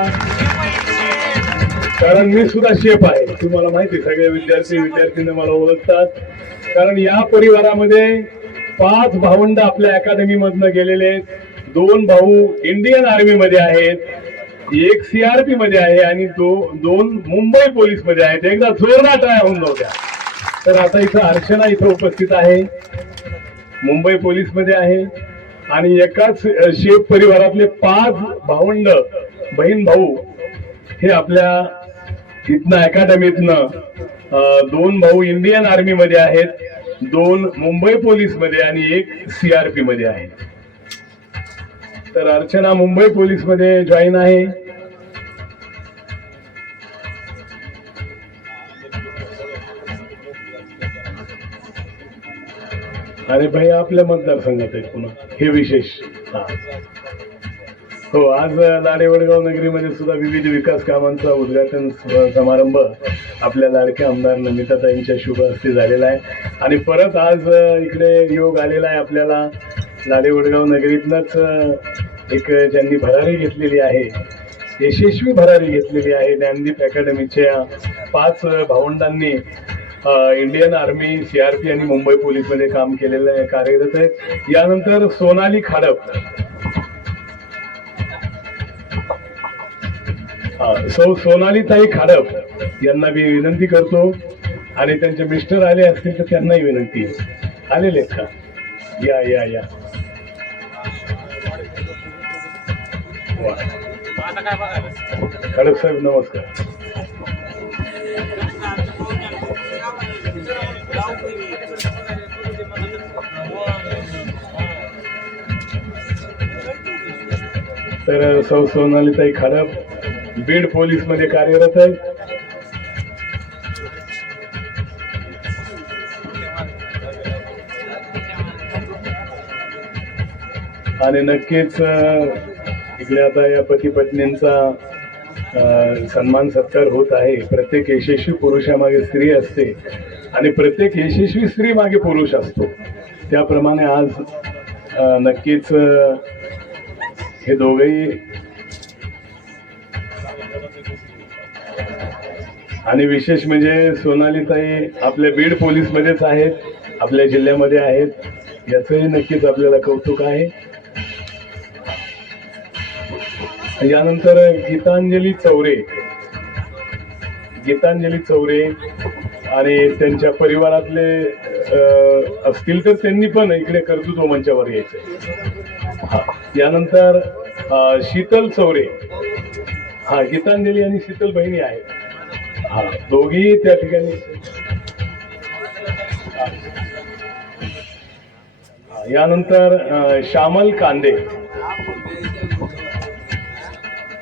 कारण मी सुद्धा शेफ आहे. तुम्हाला माहिती, सगळे विद्यार्थी मला ओळखतात, कारण या परिवारामध्ये 5 भावंड आपल्या अकॅडमी मधनं गेलेले आहेत. 2 भाऊ इंडियन आर्मी मध्ये आहेत, 1 CRP मध्ये आहे आणि 2 मुंबई पोलीस मध्ये आहेत. एकदा जोरदार टाळ्या होऊन जाऊ द्या. तर आता इथं अर्चना इथं उपस्थित आहे, मुंबई पोलीस मध्ये आहे, आणि एकाच शेफ परिवारातले 5 भावंड बहीण भाऊ हे आपल्या इथनं अकॅडमीतनं 2 भाऊ इंडियन आर्मी मध्ये आहेत, 2 मुंबई पोलीस मध्ये आणि 1 CRP मध्ये आहे. तर अर्चना मुंबई पोलीस मध्ये जॉईन आहे. आणि भाई आपल्या मतदारसंघात आहेत पुन्हा, हे विशेष. हो, आज लाडेवडगाव नगरीमध्ये सुद्धा विविध विकास कामांचा उद्घाटन समारंभ आपल्या लाडक्या आमदार नमिताताईंच्या शुभ हस्ते झालेला आहे. आणि परत आज इकडे योग आलेला आहे आपल्याला. लाडेवडगाव नगरीतनंच एक ज्यांनी भरारी घेतलेली आहे, यशस्वी भरारी घेतलेली आहे, ज्ञानदीप अकॅडमीच्या 5 भावंडांनी इंडियन आर्मी, CRP आणि मुंबई पोलीस मध्ये काम केलेलं आहे, कार्यरत आहे. यानंतर सोनाली खाडप, सोनालीताई खाडप यांना मी विनंती करतो, आणि त्यांचे मिस्टर आले असतील तर त्यांनाही विनंती आहे. आलेले का? या या या खडप साहेब नमस्कार. तर सोनालीताई खाडप बीड पोलीस मध्ये कार्यरत आहे. आणि नक्कीच इकडे आता या पती पत्नींचा सन्मान सत्कार होत आहे. प्रत्येक यशस्वी पुरुषामागे स्त्री असते आणि प्रत्येक यशस्वी स्त्री मागे पुरुष असतो. त्याप्रमाणे आज नक्कीच हे दोघेही, आणि विशेष म्हणजे सोनालीताई आपल्या बीड पोलीस मध्येच आहेत, आपल्या जिल्ह्यामध्ये आहेत, याचंही नक्कीच आपल्याला कौतुक आहे. यानंतर गीतांजली चौरे आणि त्यांच्या परिवारातले असतील तर त्यांनी पण इकडे कर्तृत्व मंचावर यायचं. यानंतर शीतल चौरे, गीतांजली आणि शीतल बहिणी आहेत, दोघी त्या ठिकाणी. यानंतर श्यामल कांदे,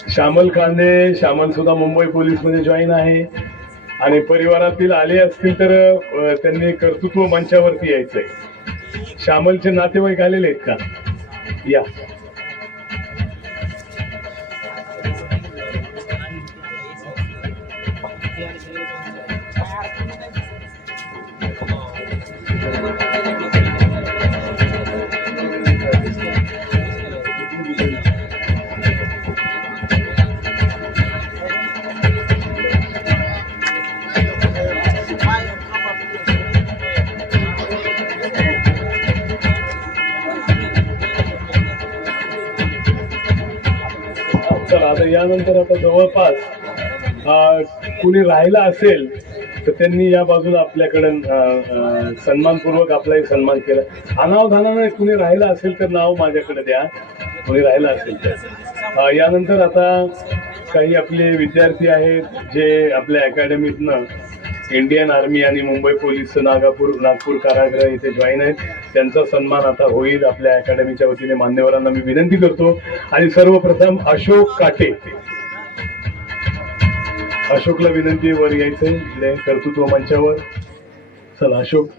श्यामल सुद्धा मुंबई पोलीस मध्ये जॉईन आहे, आणि परिवारातील आले असतील तर त्यांनी कर्तृत्व मंचावरती यायचंय. श्यामलचे नातेवाईक आलेले आहेत का? या. आता यानंतर आता जवळपास कुणी राहिला असेल तर त्यांनी या बाजूला आपल्याकडे सन्मानपूर्वक आपलाही सन्मान केला. अनावधानाने कुणी राहिलं असेल तर नाव माझ्याकडे द्या, कुणी राहिलं असेल तर. यानंतर आता काही आपले विद्यार्थी आहेत जे आपल्या अकॅडमीतनं इंडियन आर्मी आणि मुंबई पोलीस नागपूर कारागृह इथे जॉईन आहेत. त्यांचा सन्मान आता होईल आपल्या अकॅडमीच्या वतीने. मान्यवरांना मी विनंती करतो. आणि सर्वप्रथम अशोक काटे, अशोकला विनंती वर यायचंय कर्तृत्व मंचावर. चला अशोक.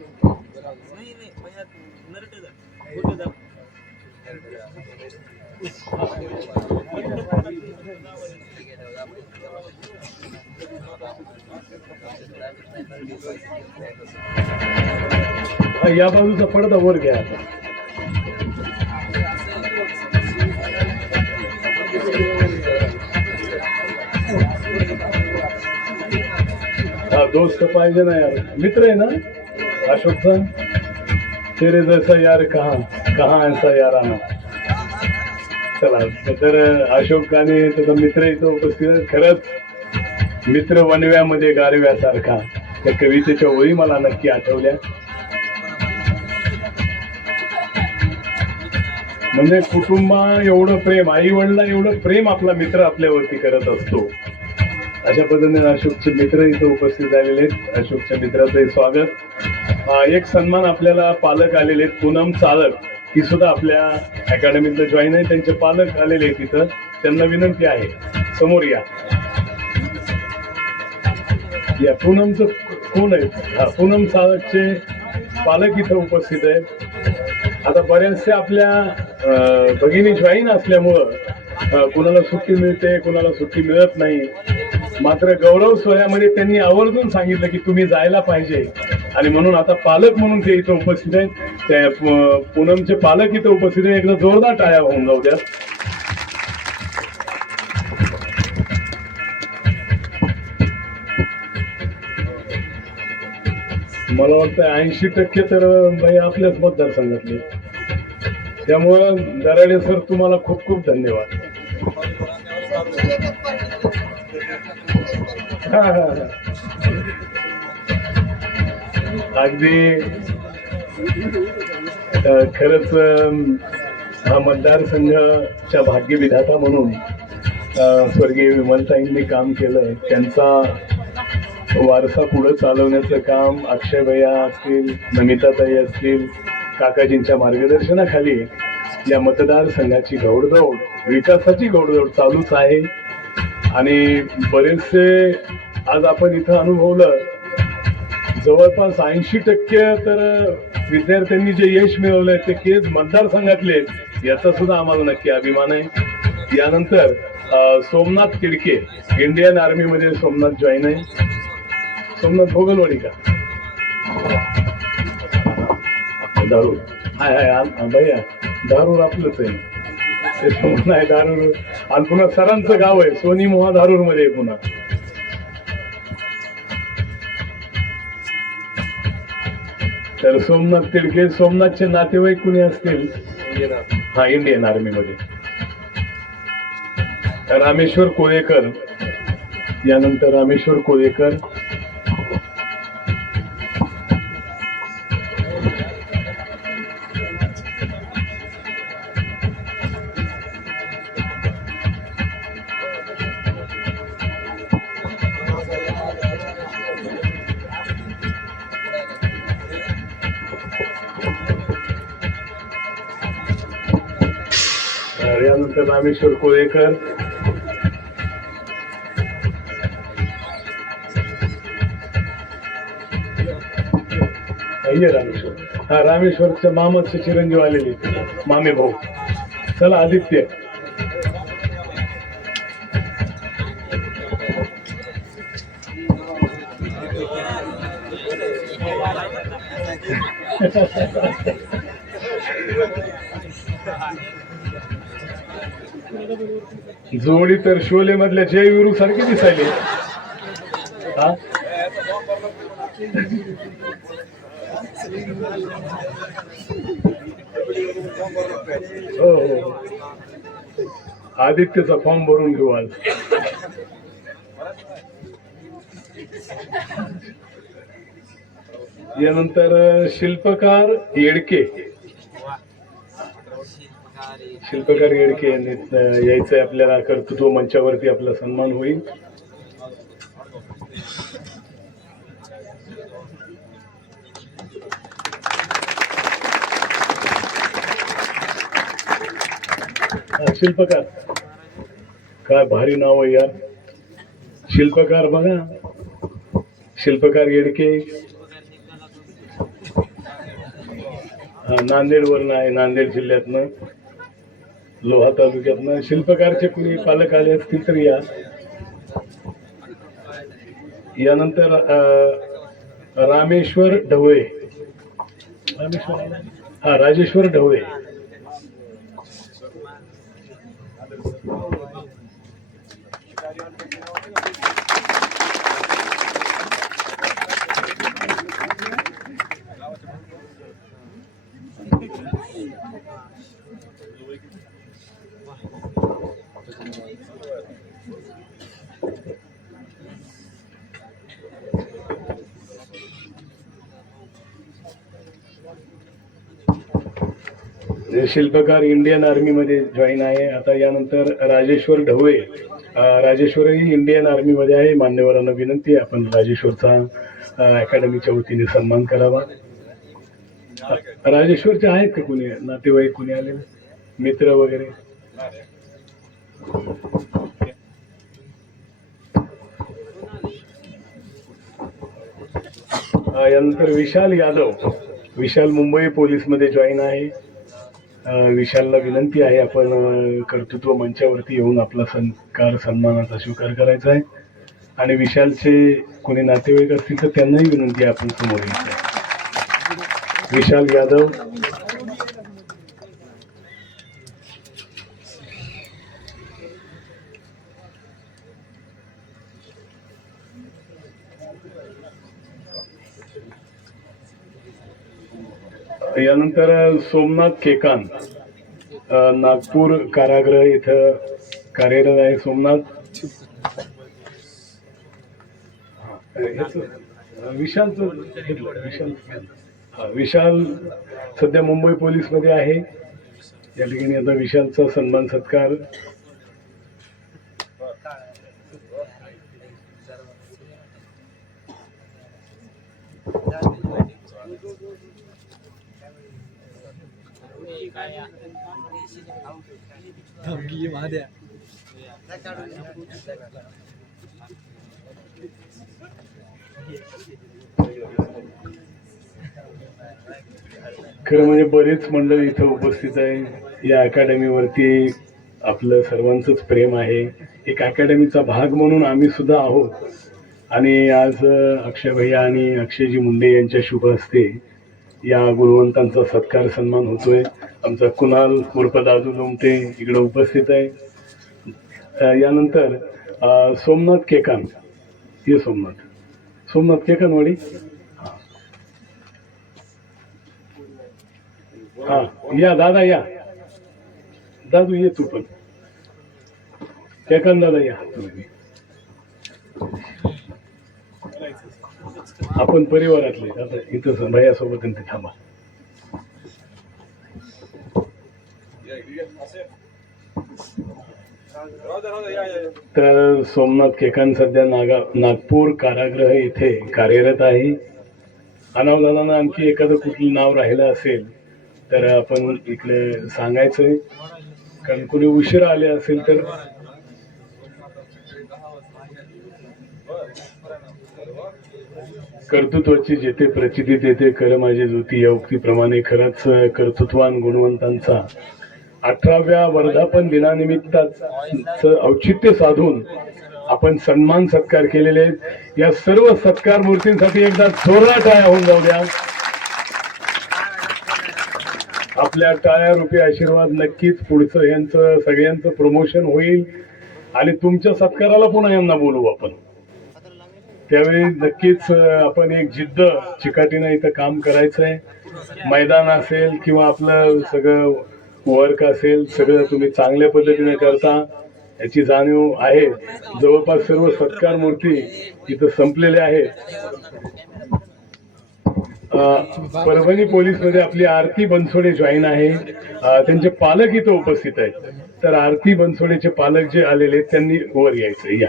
या बाजूचा पडदा वर घ्या. दोस्त पाहिजे ना यार, मित्र आहे ना अशोकचा. तेरे जैसा यार कहा ऐसा यार आना. चला तर अशोक आणि त्याचा मित्र इथं उपस्थित. खरंच मित्र वनव्यामध्ये गारव्यासारखा, त्या कवितेच्या ओळी मला नक्की आठवल्या. म्हणजे कुटुंबा एवढं प्रेम, आई वडिला एवढं प्रेम आपला मित्र आपल्यावरती करत असतो. अशा पद्धतीने अशोकचे मित्र इथं उपस्थित झालेले आहेत. अशोकच्या मित्राचं स्वागत. एक सन्मान आपल्याला पालक आलेले आहेत. पूनम चाळक ही सुद्धा आपल्या अकॅडमीतलं जॉईन आहे. त्यांचे पालक आलेले आहेत तिथं. त्यांना विनंती आहे समोर या. पूनमचं कोण आहे? पूनम चाळकचे पालक इथं उपस्थित आहेत. आता बऱ्याचशा आपल्या भगिनी जॉईन असल्यामुळं कुणाला सुट्टी मिळते, कुणाला सुट्टी मिळत नाही. मात्र गौरव सोहळ्यामध्ये त्यांनी आवर्जून सांगितलं की तुम्ही जायला पाहिजे, आणि म्हणून आता पालक म्हणून ते इथं उपस्थित आहेत. त्या पूनमचे पालक इथं उपस्थित आहेत. एकदा जोरदार टाळ्या होऊन जाऊ द्या. मला वाटतं 80% तर बाई आपल्याच मतदारसंघातले. त्यामुळं दराडे सर तुम्हाला खूप खूप धन्यवाद. अगदी खरंच हा मतदारसंघाच्या भाग्यविधाता म्हणून स्वर्गीय विमलताईंनी काम केलं. त्यांचा वारसा पुढे चालवण्याचं काम अक्षय भैया असतील, नमिताताई असतील, काकाजींच्या मार्गदर्शनाखाली या मतदारसंघाची घौडदौड, विकासाची घौडदौड चालूच आहे. आणि बरेचसे आज आपण इथं अनुभवलं, जवळपास 80% तर विद्यार्थ्यांनी जे यश मिळवलंय ते केज मतदारसंघातले, याचा सुद्धा आम्हाला नक्की अभिमान आहे. यानंतर सोमनाथ तिडके, इंडियन आर्मी मध्ये सोमनाथ जॉईन आहे. सोमनाथ भोगलवाडी का? दारूर. हाय भैया, दारूर आपलंच आहे. नाही दारूर. आणि पुन्हा सरांचं गाव आहे सोनी मोहा, दारूर मध्ये पुन्हा. तर सोमनाथ तिडके, सोमनाथचे नातेवाईक कुणी असतील? हा, इंडियन आर्मी मध्ये. रामेश्वर कोळेकर, यानंतर रामेश्वर कोळेकर. यानंतर रामेश्वर कोळेकर. रामेश्वर, हा रामेश्वरच्या मामाचे चिरंजीव आलेले मामे भाऊ. चला आदित्य. जोडी तर शोले मधल्या जयवीरू सारखी दिसायली. हा, हो हो, आदित्यचा फॉर्म भरून घेऊ आज. यानंतर शिल्पकार येडके, शिल्पकार येडके यांनी यायचंय आपल्याला. कर्तृत्व मंचावरती आपला सन्मान होईल. शिल्पकार, काय भारी नाव आहे यार. शिल्पकार बघा, शिल्पकार येडके नांदेड वरनं आहे, नांदेड जिल्ह्यातनं, लोहा तालुक्यातनं. शिल्पकारचे कुणी पालक आले असतील तर या. यानंतर रामेश्वर ढवळे, राजेश्वर ढवळे. शिल्पकार इंडियन आर्मी मध्ये जॉईन आहे आता. यानंतर राजेश्वर ढवळे, राजेश्वरही इंडियन आर्मी मध्ये आहे. मान्यवरांना विनंती आहे आपण राजेश्वरचा अकॅडमीच्या वतीने सन्मान करावा. राजेश्वरचे आहेत का कुणी नातेवाईक, कुणी आले मित्र वगैरे? यानंतर विशाल यादव, विशाल मुंबई पोलीस मध्ये जॉईन आहे. विशालला विनंती आहे आपण कर्तृत्व मंचावरती येऊन आपला सत्कार सन्मानाचा स्वीकार करायचा आहे. आणि विशालचे कोणी नातेवाईक असतील तर त्यांनाही विनंती आहे आपण समोर यायचं आहे. विशाल यादव. यानंतर सोमनाथ केकान, नागपूर कारागृह इथं कार्यरत आहे. सोमनाथ. विशाल सध्या मुंबई पोलीस मध्ये आहे. या ठिकाणी आता विशालचा सन्मान सत्कार. खरं म्हणजे बरेच मंडळ इथं उपस्थित आहे. या अकॅडमीवरती आपलं सर्वांचंच प्रेम आहे. एक अकॅडमीचा भाग म्हणून आम्ही सुद्धा आहोत. आणि आज अक्षय भैया आणि अक्षयजी मुंडे यांच्या शुभ हस्ते या गुणवंतांचा सत्कार सन्मान होतोय. आमचा कुणाल उर्फ दादू लोमटे इकडे उपस्थित आहे. यानंतर सोमनाथ केकान, ये सोमनाथ केकानवाडी. हा या दादा, या दादू, ये तू पण. केकान दादा या तुम्ही. आपण परिवारातले आता इथं भैयासोबत ते थांबा. तर सोमनाथ केकान सध्या नागपूर कारागृह इथे कार्यरत आहे. अनावदानानं आणखी एखादं कुठलं नाव राहिलं असेल तर आपण इकडे सांगायचंय, कारण कोणी उशिरा आले असेल तर. कर्तृत्वाची जेथे प्रचिती तेथे कर माझे ज्योती या उक्तीप्रमाणे खरंच कर्तृत्वान गुणवंतांचा 18व्या वर्धापन दिनानिमित्ताचं औचित्य साधून आपण सन्मान सत्कार केलेले आहेत. या सर्व सत्कार मूर्तींसाठी एकदा जोरदार टाळ्या होऊन जाऊ द्या. आपल्या टाळ्या रूपी आशीर्वाद नक्कीच पुढचं यांचं सगळ्यांचं प्रमोशन होईल आणि तुमच्या सत्काराला पुन्हा यांना बोलवू आपण. त्यावेळी नक्कीच आपण एक जिद्द चिकाटीनं इथं काम करायचंय. मैदान असेल किंवा आपलं सगळं वर्क असेल, सगळं तुम्ही चांगल्या पद्धतीने करता याची जाणीव आहे. जवळपास सर्व सत्कार मूर्ती इथं संपलेल्या आहेत. परभणी पोलीस मध्ये आपली आरती बनसोडे जॉईन आहे. त्यांचे पालक इथं उपस्थित आहेत. तर आरती बनसोडेचे पालक जे आलेले आहेत त्यांनी वर यायचं. या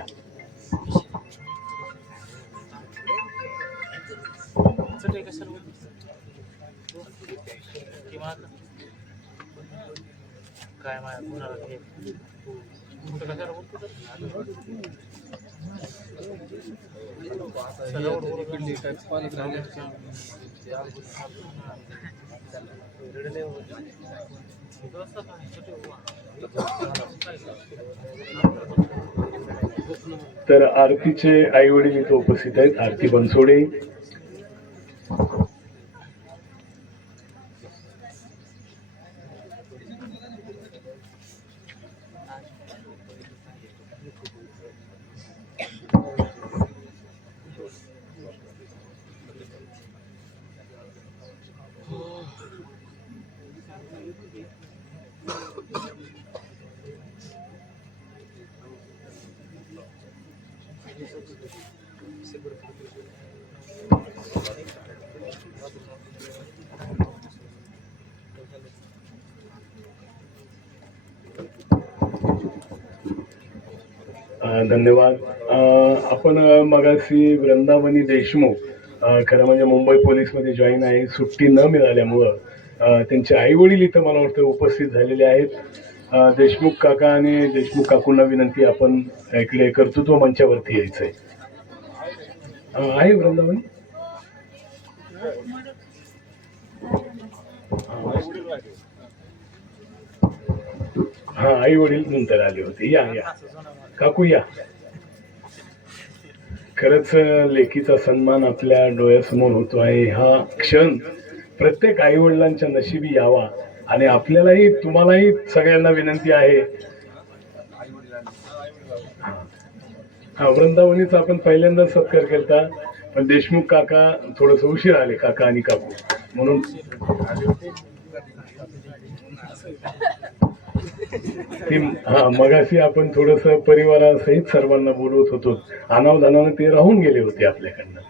तर आरतीचे आई वडील इथे उपस्थित आहेत. आरती बनसोडे. धन्यवाद. आपण मगाशी वृंदावनी देशमुख खरं म्हणजे मुंबई पोलीसमध्ये जॉईन आहे. सुट्टी न मिळाल्यामुळं त्यांचे आई वडील इथं मला वाटतं उपस्थित झालेले आहेत. देशमुख काका आणि देशमुख काकूंना विनंती, आपण इकडे कर्तृत्व मंचावरती यायचंय. आहे वृंदावनी. हा, आई वडील नंतर आले होते. या या काकू या. खरंच लेकीचा सन्मान आपल्या डोळ्यासमोर होतो आहे. हा क्षण प्रत्येक आई वडिलांच्या नशिबी यावा. आणि आपल्यालाही, तुम्हालाही सगळ्यांना विनंती आहे. हा, वृंदावनीचा आपण पहिल्यांदा सत्कार केलता, पण देशमुख काका थोडस उशीर आले, काका आणि काकू म्हणून. हा, मगाशी आपण थोडस परिवारासहित सर्वांना बोलवत होतो. अनावधानाने ते राहून गेले होते आपल्याकडनं.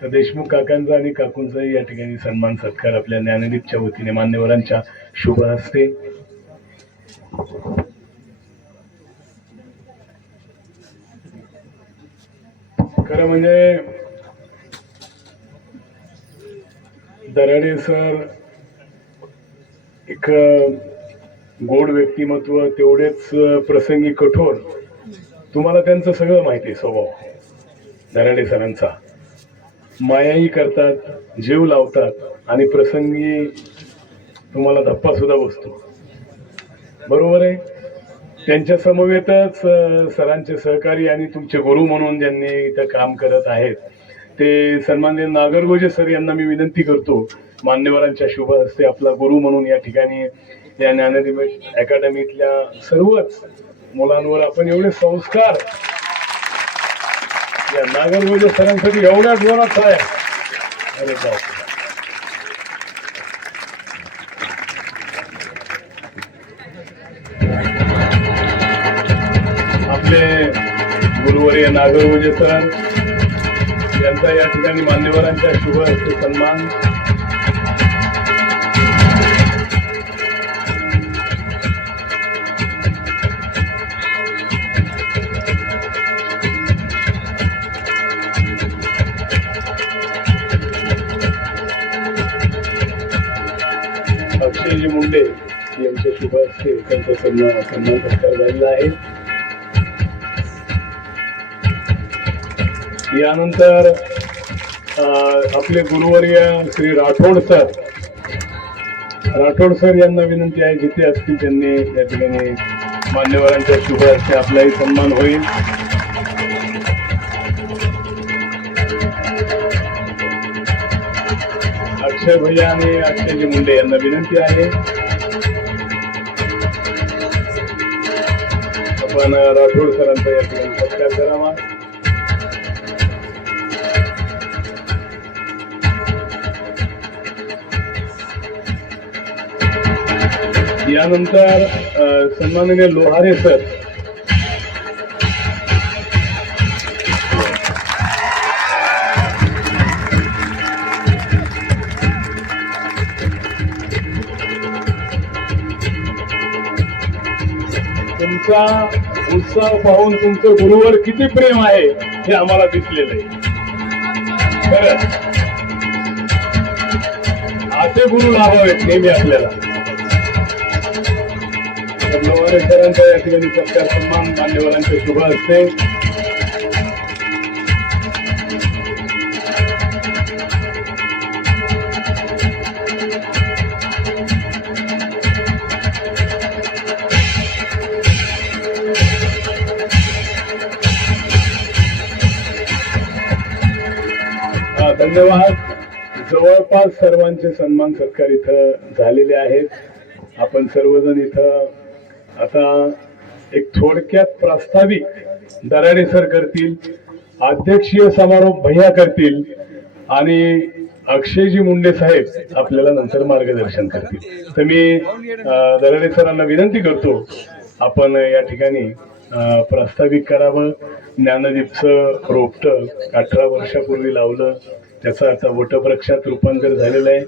तर देशमुख काकांचा आणि काकूंचाही या ठिकाणी सन्मान सत्कार आपल्या ज्ञानदीपच्या वतीने मान्यवरांच्या शुभ हस्ते. खरं म्हणजे दराडे सर एक गोड व्यक्तिमत्व, तेवढेच प्रसंगी कठोर. तुम्हाला त्यांचं सगळं माहिती आहे स्वभाव. दराडे सरांचा मायाही करतात, जीव लावतात आणि प्रसंगी तुम्हाला धप्पा सुद्धा बसतो. बरोबर आहे. त्यांच्या समवेतच सरांचे सहकारी आणि तुमचे गुरु म्हणून ज्यांनी इथं काम करत आहेत ते सन्माननीय नागरगोजे सर यांना मी विनंती करतो, मान्यवरांच्या शुभ हस्ते आपला गुरु म्हणून या ठिकाणी या ज्ञानदीप अकॅडमीतल्या सर्वच मुलांवर आपण एवढे संस्कार या नागरगोजे सरांसाठी एवढ्या जोरात आहे. अरे बाप. आपले गुरुवर्य नागरगोजे सर यांचा या ठिकाणी मान्यवरांच्या शुभ हस्ते सन्मान. अक्षयजी मुंडे यांच्या शुभ हस्ते त्यांचा सन्मान सत्कार झालेला आहे. यानंतर आपले गुरुवर्य श्री राठोड सर यांना विनंती आहे, जिथे असतील त्यांनी या ठिकाणी मान्यवरांच्या शुभ हस्ते आपलाही सन्मान होईल. अक्षय भैया आणि अक्षयजी मुंडे यांना विनंती आहे, आपण राठोड सरांचा या ठिकाणी सत्कार करावा. यानंतर सन्माननीय लोहारे सर तुमचा उत्साह पाहून तुमचं गुरुवर किती प्रेम आहे हे आम्हाला दिसलेलं आहे. खरंच असे गुरु लाभावेत नेहमी आपल्याला. लवारेकरांचा या ठिकाणी सत्कार सन्मान मान्यवरांचे शुभ असते. धन्यवाद. जवळपास सर्वांचे सन्मान सत्कार इथं झालेले आहेत. आपण सर्वजण इथं आता एक थोडक्यात प्रास्ताविक दराडे सर करतील, अध्यक्षीय समारोप भैया करतील आणि अक्षयजी मुंडे साहेब आपल्याला नंतर मार्गदर्शन करतील. तर मी दराडे सरांना विनंती करतो आपण या ठिकाणी प्रास्ताविक करावं. ज्ञानदीपचं रोपटं 18 वर्षापूर्वी लावलं, त्याचं आता वटवृक्षात रूपांतर झालेलं आहे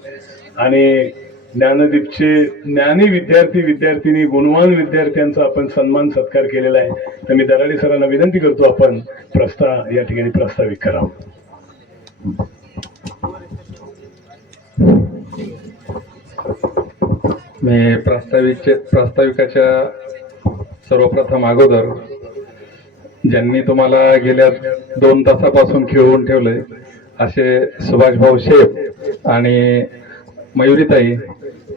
आणि ज्ञानदीपचे ज्ञानी विद्यार्थी विद्यार्थिनी गुणवान विद्यार्थ्यांचा आपण सन्मान सत्कार केलेला आहे. तर मी दराडे सरांना विनंती करतो आपण या ठिकाणी प्रास्ताविक करावं. मी प्रास्ताविकाच्या सर्वप्रथम अगोदर ज्यांनी तुम्हाला गेल्या 2 तासापासून खेळवून ठेवले असे सुभाषभाऊ शेफ आणि मयुरीताई,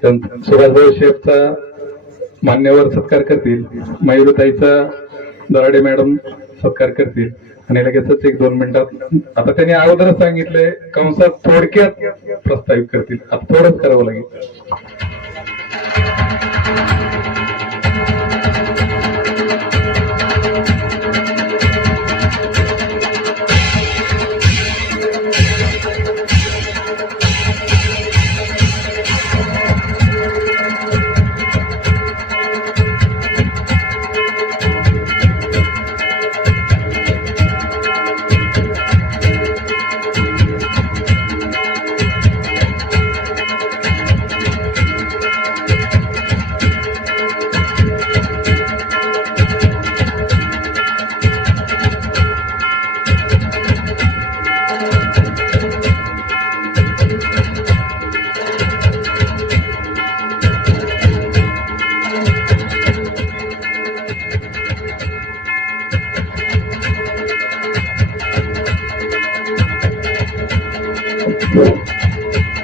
सुभाषभाऊ शेफचा मान्यवर सत्कार करतील, मयुरीताईचा दराडे मॅडम सत्कार करतील आणि लगेचच 1-2 मिनिटात आता त्यांनी अगोदरच सांगितले कंसात थोडक्यात प्रस्तावित करतील. आता थोडंच करावं लागेल.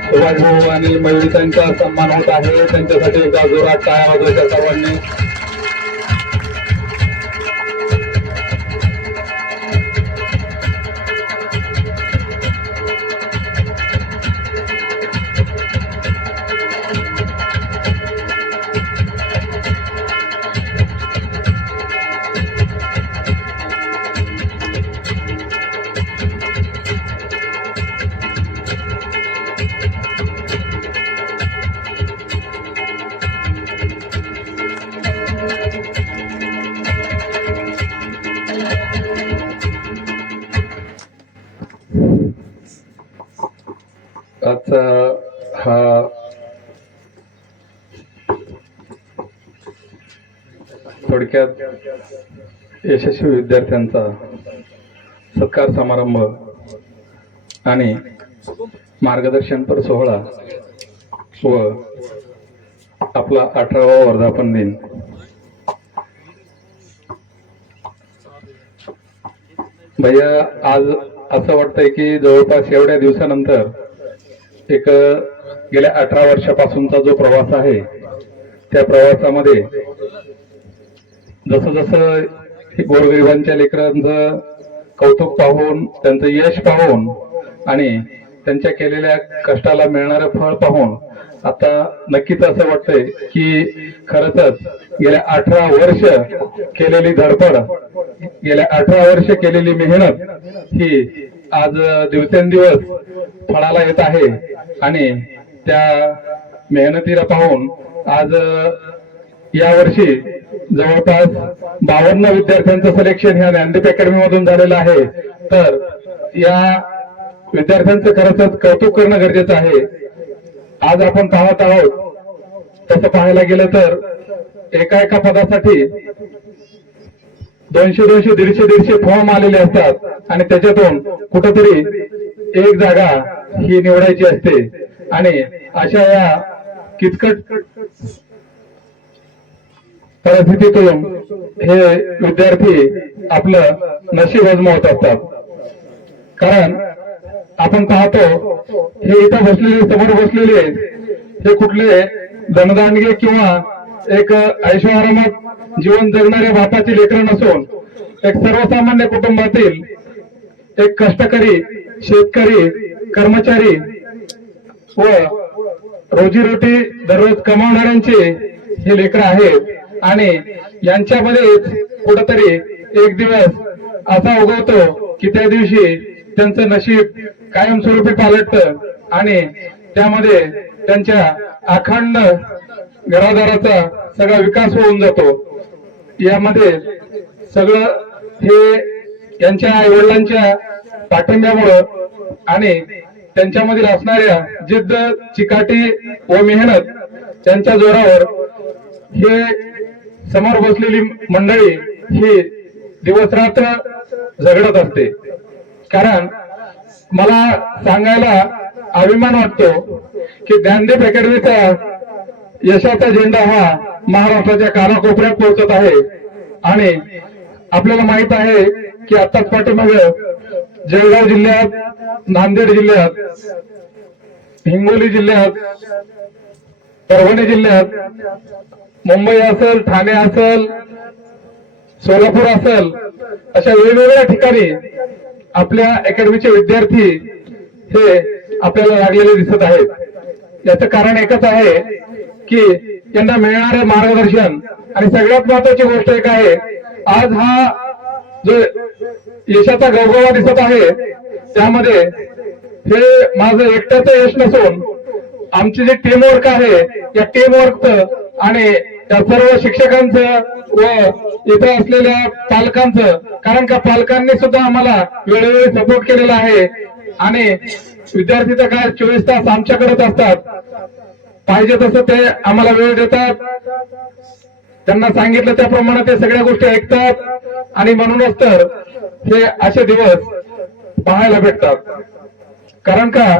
सुभाषभाऊ आणि मयुरीताईंचा सन्मान होत आहे. त्यांच्यासाठी एकदा जोरात टाळ्या वाजवायच्या सर्वांनी. आजचा हा थोडक्यात यशस्वी विद्यार्थ्यांचा सत्कार समारंभ आणि मार्गदर्शनपर सोहळा व आपला 18वा वर्धापन दिन. भैया, आज असं वाटतंय की जवळपास एवढ्या दिवसानंतर एक गेल्या 18 वर्षापासूनचा जो प्रवास आहे त्या प्रवासामध्ये जसं जसं गोरगरिबांच्या लेकरांचं कौतुक पाहून, त्यांचं यश पाहून आणि त्यांच्या केलेल्या कष्टाला मिळणारं फळ पाहून आता नक्कीच असं वाटतंय की खरंच गेल्या 18 वर्ष केलेली धडपड, गेल्या 18 वर्ष केलेली मेहनत ही आज दिवसेंदिवस फळाला येत आहे आणि त्या मेहनतीला पाहून आज यावर्षी जवळपास 52 विद्यार्थ्यांचं सिलेक्शन ह्या ज्ञानदीप अकॅडमी मधून झालेलं आहे. तर या विद्यार्थ्यांचं खरंच कौतुक करणं गरजेचं आहे. आज आपण पाहत आहोत तसं पाहायला गेलं तर एका एका पदासाठी 200 150 फॉर्म आलेले असतात आणि त्याच्यातून कुठंतरी एक जागा ही निवडायची असते आणि अशा या किचकट परिस्थितीतून हे विद्यार्थी आपलं नशीब आजमावत असतात. कारण आपण पाहतो हे इथं बसलेले, समोर बसलेले हे कुठले धनदांडगे किंवा एक ऐशोआरामात जीवन जगणाऱ्या बापाची लेकरं नसून एक सर्वसामान्य कुटुंबातील एक कष्टकरी, शेतकरी, कर्मचारी व रोजीरोटी दररोज कमावणाऱ्यांचे हे लेकरं आहेत आणि यांच्यामध्ये कुठंतरी एक दिवस असा उगवतो की त्या दिवशी त्यांचं नशीब कायमस्वरूपी पालटतं आणि त्यामध्ये त्यांच्या अखंड घरादाराचा सगळा विकास होऊन जातो. यामध्ये सगळं हे यांच्या आई वडिलांच्या पाठिंब्यामुळं आणि त्यांच्यामधील असणाऱ्या जिद्द, चिकाटी व मेहनत त्यांच्या जोरावर हे समोर बसलेली मंडळी ही दिवस रात्र झगडत असते. कारण मला सांगायला अभिमान वाटतो की ज्ञानदीप अकॅडमीचा यशाचा झेंडा हा महाराष्ट्राच्या कानाकोपऱ्यात पोहोचत आहे आणि आपल्याला माहित आहे की आताच पाठीमागे जळगाव जिल्ह्यात, नांदेड जिल्ह्यात, हिंगोली जिल्ह्यात, परभणी जिल्ह्यात, मुंबई असेल, ठाणे असेल, सोलापूर असेल, अशा वेगवेगळ्या ठिकाणी आपल्या अकॅडमीचे विद्यार्थी हे आपल्याला लागलेले दिसत आहेत. याचं कारण एकच आहे की यांना मिळणारे मार्गदर्शन आणि सगळ्यात महत्वाची गोष्ट एक आहे, आज हा जो यशाचा गवगवा दिसत आहे त्यामध्ये हे माझं एकट्याचं यश नसून आमची जी टीमवर्क आहे या टीमवर्कचं आणि त्या सर्व शिक्षकांचं व इथं असलेल्या पालकांचं, कारण का पालकांनी सुद्धा आम्हाला वेळोवेळी सपोर्ट केलेला आहे आणि विद्यार्थी तर काय 24 तास आमच्याकडेच असतात, पाहिजे तसं ते आम्हाला वेळ देतात, त्यांना सांगितलं त्याप्रमाणे ते सगळ्या गोष्टी ऐकतात आणि म्हणूनच तर हे असे दिवस पाहायला भेटतात. कारण का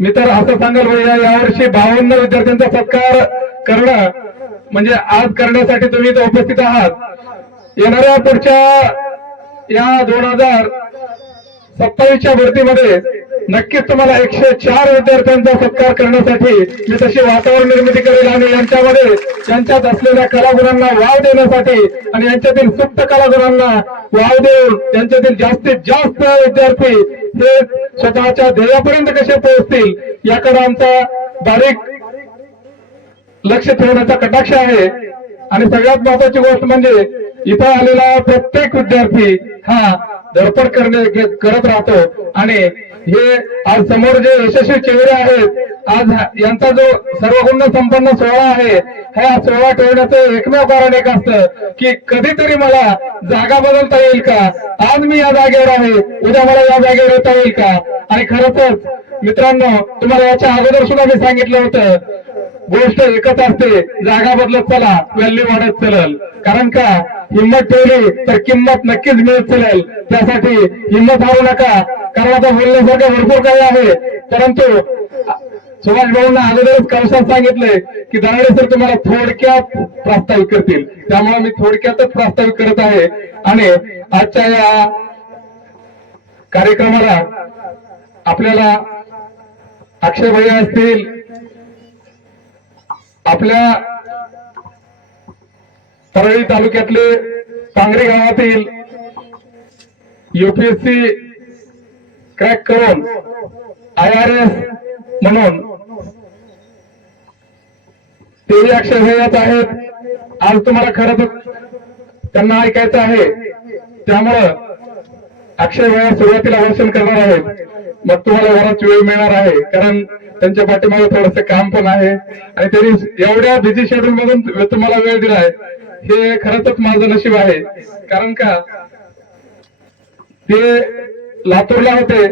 मी तर असं सांगाल भैया, यावर्षी 52 विद्यार्थ्यांचा सत्कार करणं म्हणजे आज करण्यासाठी तुम्ही इथं उपस्थित आहात. येणाऱ्या पुढच्या या 2027च्या भरतीमध्ये नक्कीच तुम्हाला 104 विद्यार्थ्यांचा सत्कार करण्यासाठी मी तशी वातावरण निर्मिती करेल आणि यांच्यामध्ये यांच्यात असलेल्या कलागुणांना वाव देण्यासाठी आणि यांच्यातील सुप्त कलागुणांना वाव देऊन त्यांच्यातील जास्तीत जास्त विद्यार्थी हे स्वतःच्या ध्येयापर्यंत कसे पोहोचतील याकडे आमचा बारीक लक्ष ठेवण्याचा कटाक्ष आहे. आणि सगळ्यात महत्वाची गोष्ट म्हणजे इथं आलेला प्रत्येक विद्यार्थी हा धडपड करत राहतो आणि हे आज समोर जे यशस्वी चेहरे आहेत, आज यांचा जो सर्वगुण संपन्न सोहळा आहे, हा सोहळा ठेवण्याचं एकमेव कारण एक असतं की कधीतरी मला जागा बदलता येईल का, आज मी या जागेवर आहे, उद्या मला या जागेवर येता येईल का. आणि खरंच मित्रांनो, तुम्हाला याच्या अगोदर सुद्धा मी सांगितलं होतं, गोष्ट एकच असते, जागा बदलत चला, व्हॅल्यू वाढत चलल. कारण का हिंमत ठेवली तर किंमत नक्कीच मिळत चलेल. त्यासाठी हिंमत हारू नका, कारण आता बोलण्यासारखं भरपूर काही आहे, परंतु सुभाष भाऊंना अगोदरच कौशात सांगितलंय की दराडे सर तुम्हाला थोडक्यात प्रास्ताविक करतील, त्यामुळे मी थोडक्यातच प्रास्ताविक करत आहे. आणि आजच्या या कार्यक्रमाला आपल्याला अक्षय भैया असतील, आपल्या परळी तालुक्यातले पांगरी गावातील UPSC क्रॅक करून IRS म्हणून तेही अक्षय भैयाच आहेत. आज तुम्हाला खरं त्यांना ऐकायचं आहे, त्यामुळं अक्षय भैया सुरुवातीला भाषण करणार आहेत, मग तुम्हाला बराच वेळ मिळणार आहे, कारण त्यांच्या पाठीमागे थोडंसं काम पण आहे आणि त्यांनी एवढ्या बिझी शेड्यूल मधून तुम्हाला वेळ दिलाय, हे खरंच माझं नशीब आहे. कारण का ते लातूरला होते,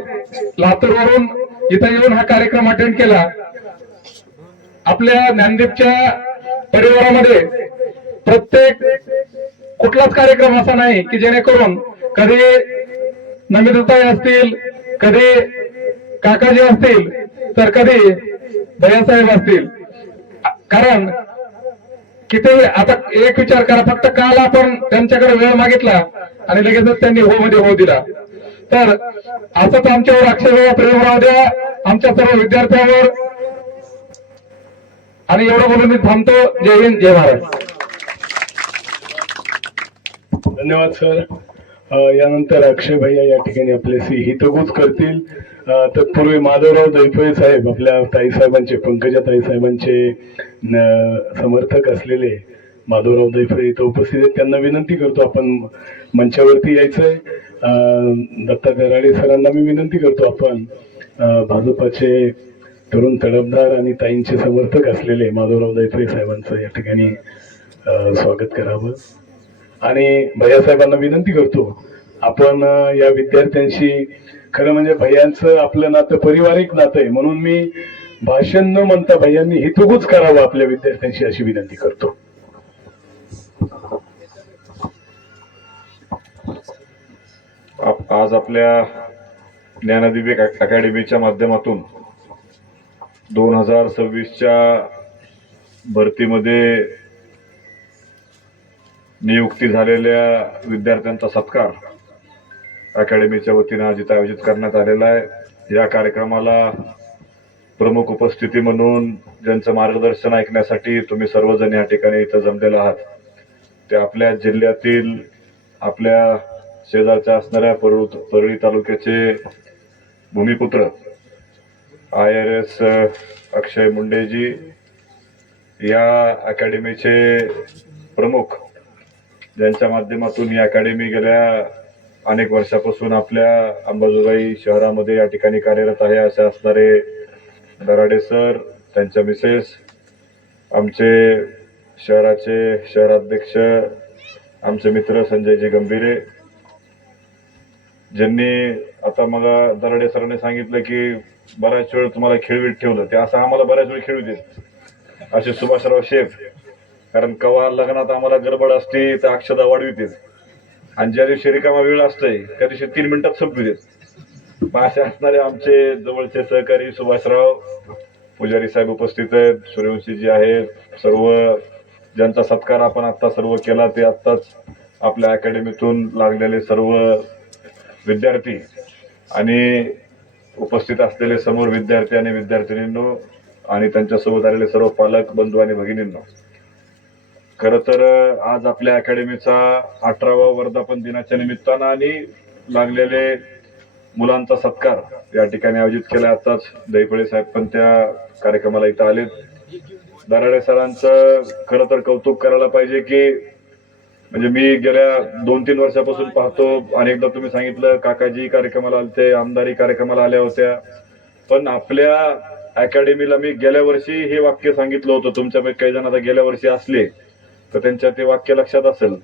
लातूरवरून इथं येऊन हा कार्यक्रम अटेंड केला. आपल्या ज्ञानदीपच्या परिवारामध्ये प्रत्येक कुठलाच कार्यक्रम असा नाही की जेणेकरून कधी नमिताताई असतील, कधी काकाजी असतील, तर कधी भैयासाहेब असतील. कारण किती आता एक विचार करा, फक्त काल आपण त्यांच्याकडे वेळ मागितला आणि लगेचच त्यांनी हो मध्ये हो दिला. तर असंच आमच्यावर अक्षरशः प्रेम राहू द्या आमच्या सर्व विद्यार्थ्यांवर. आणि एवढं बोलून मी थांबतो. जय हिंद, जय महाराष्ट्र. धन्यवाद सर. यानंतर अक्षय भैया या ठिकाणी आपल्याशी हितगुज करतील. तत्पूर्वी माधवराव दैफळे साहेब आपल्या ताईसाहेबांचे, पंकजा ताईसाहेबांचे समर्थक असलेले माधवराव दैफळे इथं उपस्थित आहेत. त्यांना विनंती करतो आपण मंचावरती यायचंय. दत्ता गराडे सरांना मी विनंती करतो आपण भाजपाचे तरुण तडफदार आणि ताईंचे समर्थक असलेले माधवराव दैफळे साहेबांचं या ठिकाणी स्वागत करावं. आणि भैयासाहेबांना विनंती करतो आपण या विद्यार्थ्यांशी, खरं म्हणजे भैयांचं आपलं नातं पारिवारिक नातं आहे, म्हणून मी भाषण न म्हणता भैयांनी हितगुज करावं आपल्या विद्यार्थ्यांशी अशी विनंती करतो. आज आपल्या ज्ञानदीप अकॅडमीच्या माध्यमातून 2026च्या भरतीमध्ये नियुक्ती झालेल्या विद्यार्थ्यांचा सत्कार अकॅडमीच्या वतीने आज इथं आयोजित करण्यात आलेला आहे. या कार्यक्रमाला प्रमुख उपस्थिती म्हणून ज्यांचं मार्गदर्शन ऐकण्यासाठी तुम्ही सर्वजण या ठिकाणी इथं जमलेले आहात, ते आपल्या जिल्ह्यातील, आपल्या शेजारच्या असणाऱ्या परळी तालुक्याचे भूमिपुत्र IRS अक्षय मुंडेजी, या अकॅडमीचे प्रमुख, ज्यांच्या माध्यमातून ही अकॅडमी गेल्या अनेक वर्षापासून आपल्या अंबाजोगाई शहरामध्ये या ठिकाणी कार्यरत आहे, असे असणारे दराडे सर, त्यांच्या मिसेस, आमचे शहराचे शहराध्यक्ष, आमचे मित्र संजयजी गंभीरे, ज्यांनी आता मग दराडे सरांनी सांगितलं की बऱ्याच वेळ तुम्हाला खेळवीत ठेवलं, ते असं आम्हाला बऱ्याच वेळ खेळू देत असे सुभाषराव शेफ. कारण कवा लग्नात आम्हाला गडबड असते तर अक्षदा वाढवितेच, आणि ज्या दिवशी रिकामा वेळ असतोय त्या दिवशी 3 मिनिटात संपवी देत. असे असणारे आमचे जवळचे सहकारी सुभाषराव, पुजारी साहेब उपस्थित आहेत, सूर्यवंशीजी आहेत, सर्व ज्यांचा सत्कार आपण आता सर्व केला, ते आत्ताच आपल्या अकॅडमीतून लागलेले सर्व विद्यार्थी आणि उपस्थित असलेले समोर विद्यार्थी आणि विद्यार्थिनींनो आणि त्यांच्यासोबत आलेले सर्व पालक बंधू आणि भगिनींनो, खरं तर आज आपल्या अकॅडमीचा 18वा वर्धापन दिनाच्या निमित्तानं आणि लागलेले मुलांचा सत्कार या ठिकाणी आयोजित केला. आताच दैफळे साहेब पण त्या कार्यक्रमाला इथं आलेत. दराडे सरांचं खरं तर कौतुक करायला पाहिजे की म्हणजे मी गेल्या 2-3 वर्षापासून पाहतो, अनेकदा तुम्ही सांगितलं काकाजी कार्यक्रमाला आलते, आमदारी कार्यक्रमाला आल्या होत्या, पण आपल्या अकॅडमीला मी गेल्या वर्षी हे वाक्य सांगितलं होतं, तुमच्यापैकी काही जण आता गेल्या वर्षी असले तर त्यांच्या ते वाक्य लक्षात असेल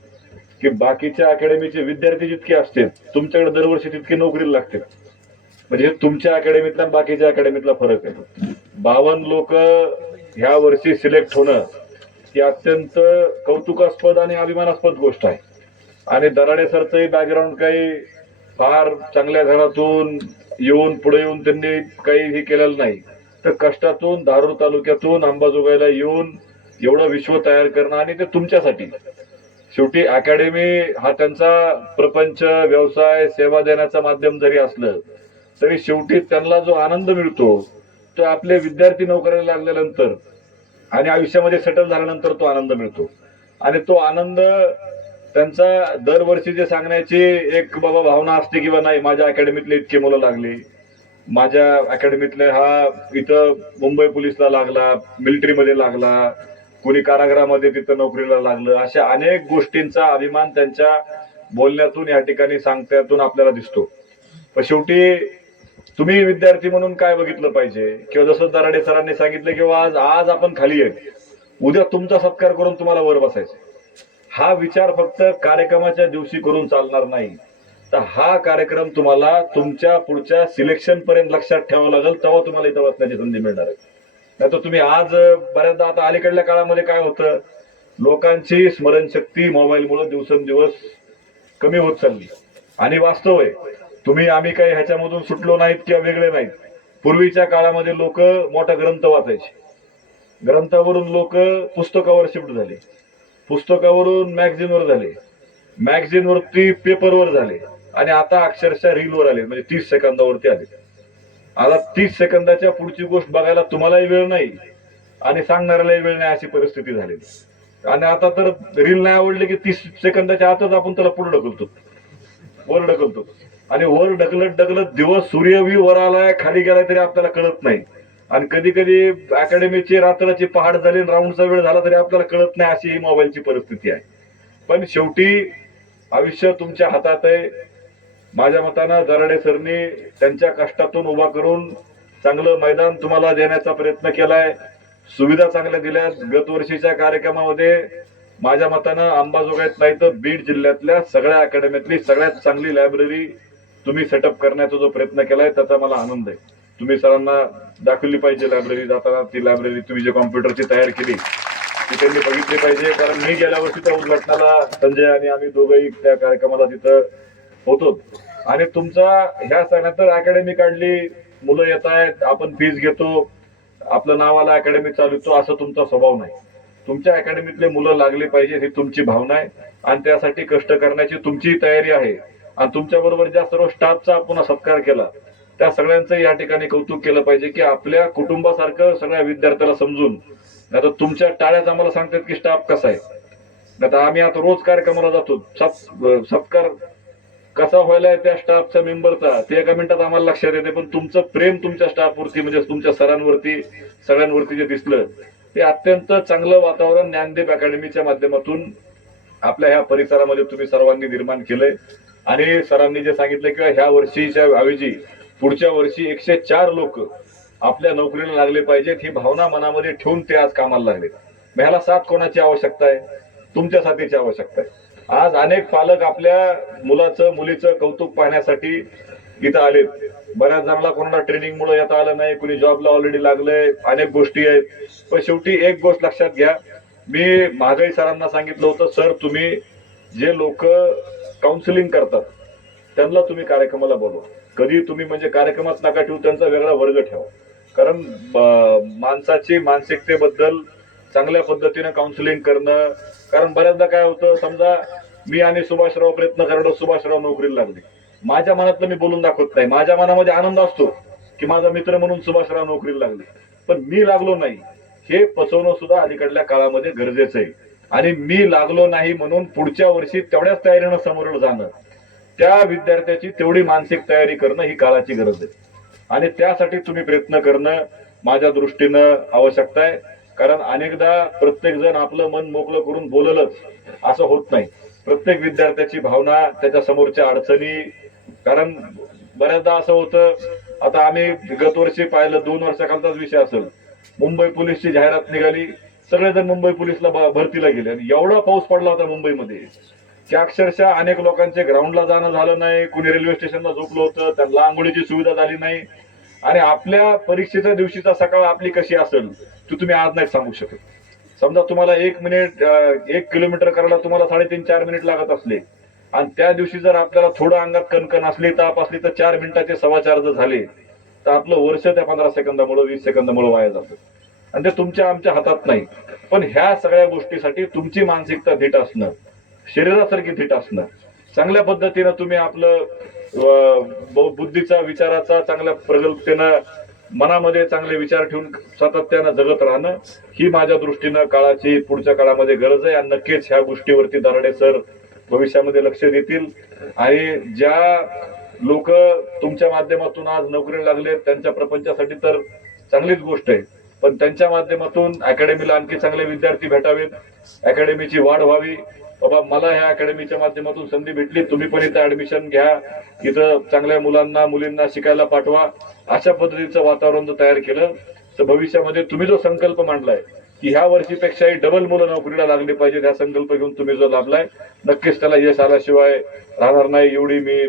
की बाकीच्या अकॅडमीचे विद्यार्थी जितके असतील तुमच्याकडे दरवर्षी तितके नोकरीला लागतील. म्हणजे तुमच्या अकॅडमीतला बाकीच्या अकॅडमीतला फरक आहे. 52 लोक ह्या वर्षी सिलेक्ट होणं ही अत्यंत कौतुकास्पद आणि अभिमानास्पद गोष्ट आहे. आणि दराडे सरचंही बॅकग्राऊंड काही फार चांगल्या घरातून येऊन पुढे येऊन त्यांनी काही हे केलेलं नाही, तर कष्टातून धारूर तालुक्यातून अंबाजोगाईला येऊन एवढं विश्व तयार करणं, आणि ते तुमच्यासाठी. शेवटी अकॅडमी हा त्यांचा प्रपंच, व्यवसाय, सेवा देण्याचं माध्यम जरी असलं तरी शेवटी त्यांना जो आनंद मिळतो तो आपले विद्यार्थी नोकरीला लागल्यानंतर आणि आयुष्यामध्ये सेटल झाल्यानंतर तो आनंद मिळतो. आणि तो आनंद त्यांचा दरवर्षी जे सांगण्याची एक बाबा भावना असते किंवा नाही, माझ्या अकॅडमीतले इतके मुलं लागली, माझ्या अकॅडमीतले हा इथं मुंबई पोलीसला लागला, मिलिटरीमध्ये लागला, कोणी कारागृहामध्ये तिथं नोकरीला लागलं, अशा अनेक गोष्टींचा अभिमान त्यांच्या बोलण्यातून या ठिकाणी सांगण्यातून आपल्याला दिसतो. पण शेवटी तुम्ही विद्यार्थी म्हणून काय बघितलं पाहिजे, किंवा जसं दराडे सरांनी सांगितलं किंवा आज आपण खाली आहे, उद्या तुमचा सत्कार करून तुम्हाला वर बसायचं. हा विचार फक्त कार्यक्रमाच्या दिवशी करून चालणार नाही, तर हा कार्यक्रम तुम्हाला तुमच्या पुढच्या सिलेक्शन पर्यंत लक्षात ठेवावं लागेल, तेव्हा तुम्हाला इथं बसण्याची संधी मिळणार आहे. नाही तर तुम्ही आज बऱ्याचदा आता अलीकडल्या काळामध्ये काय होतं लोकांची स्मरणशक्ती मोबाईलमुळे दिवसेंदिवस कमी होत चालली. आणि वास्तव आहे, आम्ही काही ह्याच्यामधून सुटलो नाहीत किंवा वेगळे नाहीत. पूर्वीच्या काळामध्ये लोक मोठा ग्रंथ वाचायचे, ग्रंथावरून लोक पुस्तकावर शिफ्ट झाले, पुस्तकावरून मॅगझिनवर झाले, मॅगझिनवरती पेपरवर झाले, आणि आता अक्षरशः रीलवर आले, म्हणजे 30 सेकंदावरती आले. आता 30 सेकंदाच्या पुढची गोष्ट बघायला तुम्हालाही वेळ नाही आणि सांगणाऱ्यालाही वेळ नाही, अशी परिस्थिती झालेली. आणि आता तर रील नाही आवडली की 30 सेकंदाच्या आतच आपण त्याला पुढे ढकलतो, वर ढकलतो. आणि वर ढकलत ढकलत दिवस सूर्य बी वर आलाय खाली गेलाय तरी आपल्याला कळत नाही. आणि कधी कधी अकॅडमीची रात्राची पहाट झाली, राऊंडचा वेळ झाला तरी आपल्याला कळत नाही, अशी ही मोबाईलची परिस्थिती आहे. पण शेवटी आयुष्य तुमच्या हातात आहे. माझ्या मतानं दराडे सरनी त्यांच्या कष्टातून उभा करून चांगलं मैदान तुम्हाला देण्याचा प्रयत्न केलाय, सुविधा चांगल्या दिल्यात. गत वर्षीच्या कार्यक्रमामध्ये माझ्या मतानं अंबाजोगाईत नाही तर बीड जिल्ह्यातल्या सगळ्या अकॅडमीतली सगळ्यात चांगली लायब्ररी तुम्ही सेटअप करण्याचा जो प्रयत्न केलाय त्याचा मला आनंद आहे. तुम्ही सरांना दाखवली पाहिजे लायब्ररी जाताना, ती लायब्ररी तुम्ही जे कॉम्प्युटरची तयार केली ती त्यांनी बघितली पाहिजे. कारण मी गेल्या वर्षीच्या उद्घाटनाला संजय आणि आम्ही दोघंही त्या कार्यक्रमाला तिथं होतो. आणि तुमचा ह्या सणानंतर अकॅडमी काढली, मुलं येत आहेत, आपण फीस घेतो, आपलं नावाला अकॅडमी चालवतो, असं तुमचा स्वभाव नाही. तुमच्या अकॅडमीतले मुलं लागले पाहिजे ही तुमची भावना आहे आणि त्यासाठी कष्ट करण्याची तुमची तयारी आहे. आणि तुमच्या बरोबर ज्या सर्व स्टाफचा आपण सत्कार केला त्या सगळ्यांचं या ठिकाणी कौतुक केलं पाहिजे की आपल्या कुटुंबासारखं सगळ्या विद्यार्थ्याला समजून. आता तुमच्या टाळ्याच आम्हाला सांगतात की स्टाफ कसा आहे. आता आम्ही आता रोज कार्यक्रमाला जातो, सत्कार कसा व्हायला त्या स्टाफच्या मेंबरचा ते एका मिनिटात आम्हाला लक्षात येते. पण तुमचं प्रेम तुमच्या स्टाफवरती म्हणजे तुमच्या सरांवरती सगळ्यांवरती जे दिसलं ते अत्यंत चांगलं वातावरण ज्ञानदीप अकॅडमीच्या माध्यमातून आपल्या ह्या परिसरामध्ये तुम्ही सर्वांनी निर्माण केलंय. आणि सरांनी जे सांगितलं किंवा ह्या वर्षीच्या ऐवजी पुढच्या वर्षी 104 लोक आपल्या नोकरीला लागले पाहिजेत ही भावना मनामध्ये ठेवून ते आज कामाला लागले. ह्याला साथ कोणाची आवश्यकता आहे? तुमच्या साथीची आवश्यकता आहे. आज अनेक पालक आपल्या मुलाचं मुलीचं कौतुक पाहण्यासाठी इथं आलेत. बऱ्याच जणांना कोणाला ट्रेनिंग मुळे येता आलं नाही, कुणी जॉबला ऑलरेडी लागलंय, अनेक गोष्टी आहेत. पण शेवटी एक गोष्ट लक्षात घ्या, मी महागाई सरांना सांगितलं होतं, सर तुम्ही जे लोक काउन्सिलिंग करतात त्यांना तुम्ही कार्यक्रमाला बोलवा. कधी तुम्ही म्हणजे कार्यक्रमात नका ठेवू, त्यांचा वेगळा वर्ग ठेवा. कारण माणसाची मानसिकतेबद्दल चांगल्या पद्धतीनं काउन्सिलिंग करणं. कारण बऱ्याचदा काय होतं, समजा मी आणि सुभाषराव प्रयत्न करतो, सुभाषराव नोकरीला लागले, माझ्या मनातलं मी बोलून दाखवत नाही. माझ्या मनामध्ये आनंद असतो की माझा मित्र म्हणून सुभाषराव नोकरीला लागले, पण मी लागलो नाही हे पचवणं सुद्धा अलीकडल्या काळामध्ये गरजेचं आहे. आणि मी लागलो नाही म्हणून पुढच्या वर्षी तेवढ्याच तयारीनं समोर जाणं, त्या विद्यार्थ्याची तेवढी मानसिक तयारी करणं ही काळाची गरज आहे. आणि त्यासाठी तुम्ही प्रयत्न करणं माझ्या दृष्टीनं आवश्यकता आहे. कारण अनेकदा प्रत्येक जण आपलं मन मोकळं करून बोललंच असं होत नाही. प्रत्येक विद्यार्थ्याची भावना, त्याच्या समोरच्या अडचणी. कारण बऱ्याचदा असं होतं, आता आम्ही गत वर्षी पाहिलं, 2 वर्षाखालचाच विषय असेल, मुंबई पोलीसची जाहिरात निघाली, सगळेजण मुंबई पोलीसला भरतीला गेले. आणि एवढा पाऊस पडला होता मुंबईमध्ये की अक्षरशः अनेक लोकांचे ग्राउंडला जाणं झालं नाही, कुणी रेल्वे स्टेशनला झोपलं होतं, त्यांना आंघोळीची सुविधा झाली नाही. आणि आपल्या परीक्षेच्या दिवशीचा सकाळ आपली कशी असेल ती तुम्ही आज नाही सांगू शकत. समजा तुम्हाला 1 किलोमीटर करायला तुम्हाला 3.5-4 मिनिट लागत असले आणि त्या दिवशी जर आपल्याला थोडं अंगात कणकण असली, ताप असली तर 4 मिनिटाचे 4.25 जर झाले तर आपलं वर्ष त्या 15 सेकंदामुळे 20 सेकंदामुळे वाया जातं. आणि ते तुमच्या आमच्या हातात नाही. पण ह्या सगळ्या गोष्टीसाठी तुमची मानसिकता धीट असणं, शरीरासारखी धीट असणं, चांगल्या पद्धतीनं तुम्ही आपलं बुद्धीचा विचाराचा चांगल्या प्रगल्भतेनं मनामध्ये चांगले विचार ठेवून सातत्यानं जगत राहणं ही माझ्या दृष्टीनं काळाची पुढच्या काळामध्ये गरज आहे. आणि नक्कीच ह्या गोष्टीवरती दराडे सर भविष्यामध्ये लक्ष देतील. आणि ज्या लोक तुमच्या माध्यमातून आज नोकरीला लागले त्यांच्या प्रपंचासाठी तर चांगलीच गोष्ट आहे, पण त्यांच्या माध्यमातून अकॅडमीला आणखी चांगले विद्यार्थी भेटावेत, अकॅडमीची वाढ व्हावी. बाबा मला ह्या अकॅडमीच्या माध्यमातून संधी भेटली, तुम्ही पण इथं ऍडमिशन घ्या, इथं चांगल्या मुलांना मुलींना शिकायला पाठवा. अशा पद्धतीचं वातावरण जर तयार केलं तर भविष्यामध्ये तुम्ही जो संकल्प मांडलाय की ह्या वर्षीपेक्षाही डबल मुलं नोकरीला लागली पाहिजे, हा संकल्प घेऊन तुम्ही जो लाभलाय नक्कीच त्याला यश आल्याशिवाय राहणार नाही. एवढी मी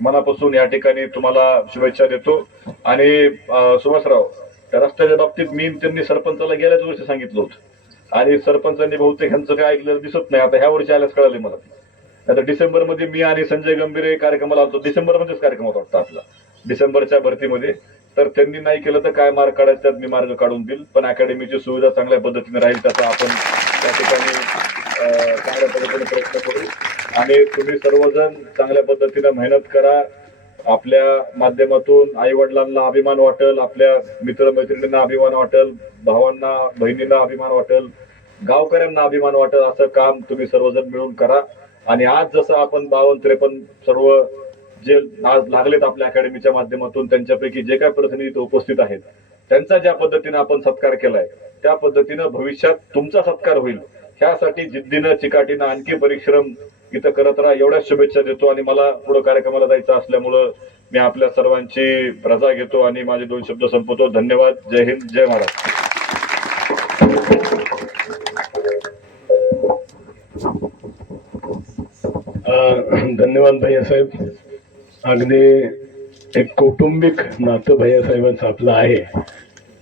मनापासून या ठिकाणी तुम्हाला शुभेच्छा देतो. आणि सुभाषराव, त्या रस्त्याच्या बाबतीत मी त्यांनी सरपंचाला गेल्याच वर्षी सांगितलं होतं आणि सरपंचांनी बहुतेक ह्यांचं काय ऐकलेलं दिसत नाही. आता ह्या वर्षी आल्यास कळाले मला. आता डिसेंबरमध्ये मी आणि संजय गंभीर कार्यक्रमाला आलतो. डिसेंबरमध्येच कार्यक्रम होता वाटतं आपला, डिसेंबरच्या भरतीमध्ये. तर त्यांनी नाही केलं तर काय मार्ग काढायचा मी मार्ग काढून देईल, पण अकॅडमीची सुविधा चांगल्या पद्धतीने राहील त्याचा आपण त्या ठिकाणी चांगल्या पद्धतीने प्रयत्न करू. आणि तुम्ही सर्वजण चांगल्या पद्धतीने मेहनत करा. आपल्या माध्यमातून आई वडिलांना अभिमान वाटेल, आपल्या मित्रमैत्रिणींना अभिमान वाटेल, भावांना बहिणींना अभिमान वाटेल, गावकऱ्यांना अभिमान वाटेल, असं काम तुम्ही सर्वजण मिळून करा. आणि आज जसं आपण 52-53 सर्व जे आज लागलेत आपल्या अकॅडमीच्या माध्यमातून, त्यांच्यापैकी जे काही प्रतिनिधी उपस्थित आहेत, त्यांचा ज्या पद्धतीने आपण सत्कार केलाय त्या पद्धतीनं भविष्यात तुमचा सत्कार होईल. ह्यासाठी जिद्दीनं चिकाटीनं आणखी परिश्रम इथं करत राहा, एवढ्याच शुभेच्छा देतो. आणि मला पुढे कार्यक्रमाला जायचं असल्यामुळं मी आपल्या सर्वांची रजा घेतो आणि माझे 2 शब्द संपवतो. धन्यवाद. जय हिंद, जय महाराष्ट्र. धन्यवाद भैयासाहेब. अगदी एक कौटुंबिक नातं भैयासाहेबांचं आपलं आहे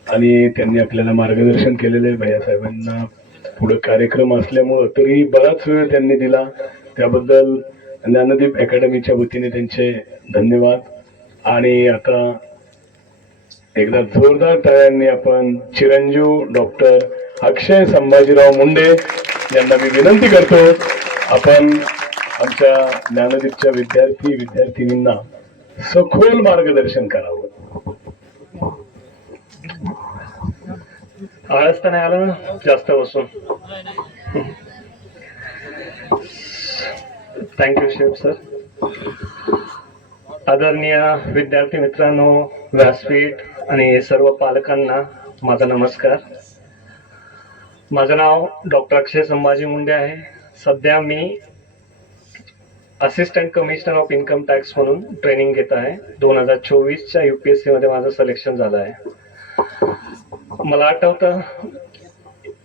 आणि त्यांनी आपल्याला मार्गदर्शन केलेलं आहे. भैयासाहेबांना पुढे कार्यक्रम असल्यामुळं तरी बराच वेळ त्यांनी दिला, त्याबद्दल ज्ञानदीप अकॅडमीच्या वतीने त्यांचे धन्यवाद. आणि आता एकदा जोरदार टाळ्यांनी आपण चिरंजीव डॉक्टर अक्षय संभाजीराव मुंडे यांना मी विनंती करतो, आपण आमच्या ज्ञानदीपच्या विद्यार्थिनींना सखोल मार्गदर्शन करावं. आळस तर नाही आलं ना जास्त बसून. Thank you chef sir. आदरणीय विद्यार्थी मित्रांनो, व्यासपीठ आणि सर्व पालकांना माझा नमस्कार. माझं नाव डॉक्टर अक्षय संभाजी मुंडे आहे. सध्या मी assistant commissioner of income tax म्हणून ट्रेनिंग घेत आहे. 2024च्या UPSC मध्ये माझं सिलेक्शन झालं आहे. मला आठवतं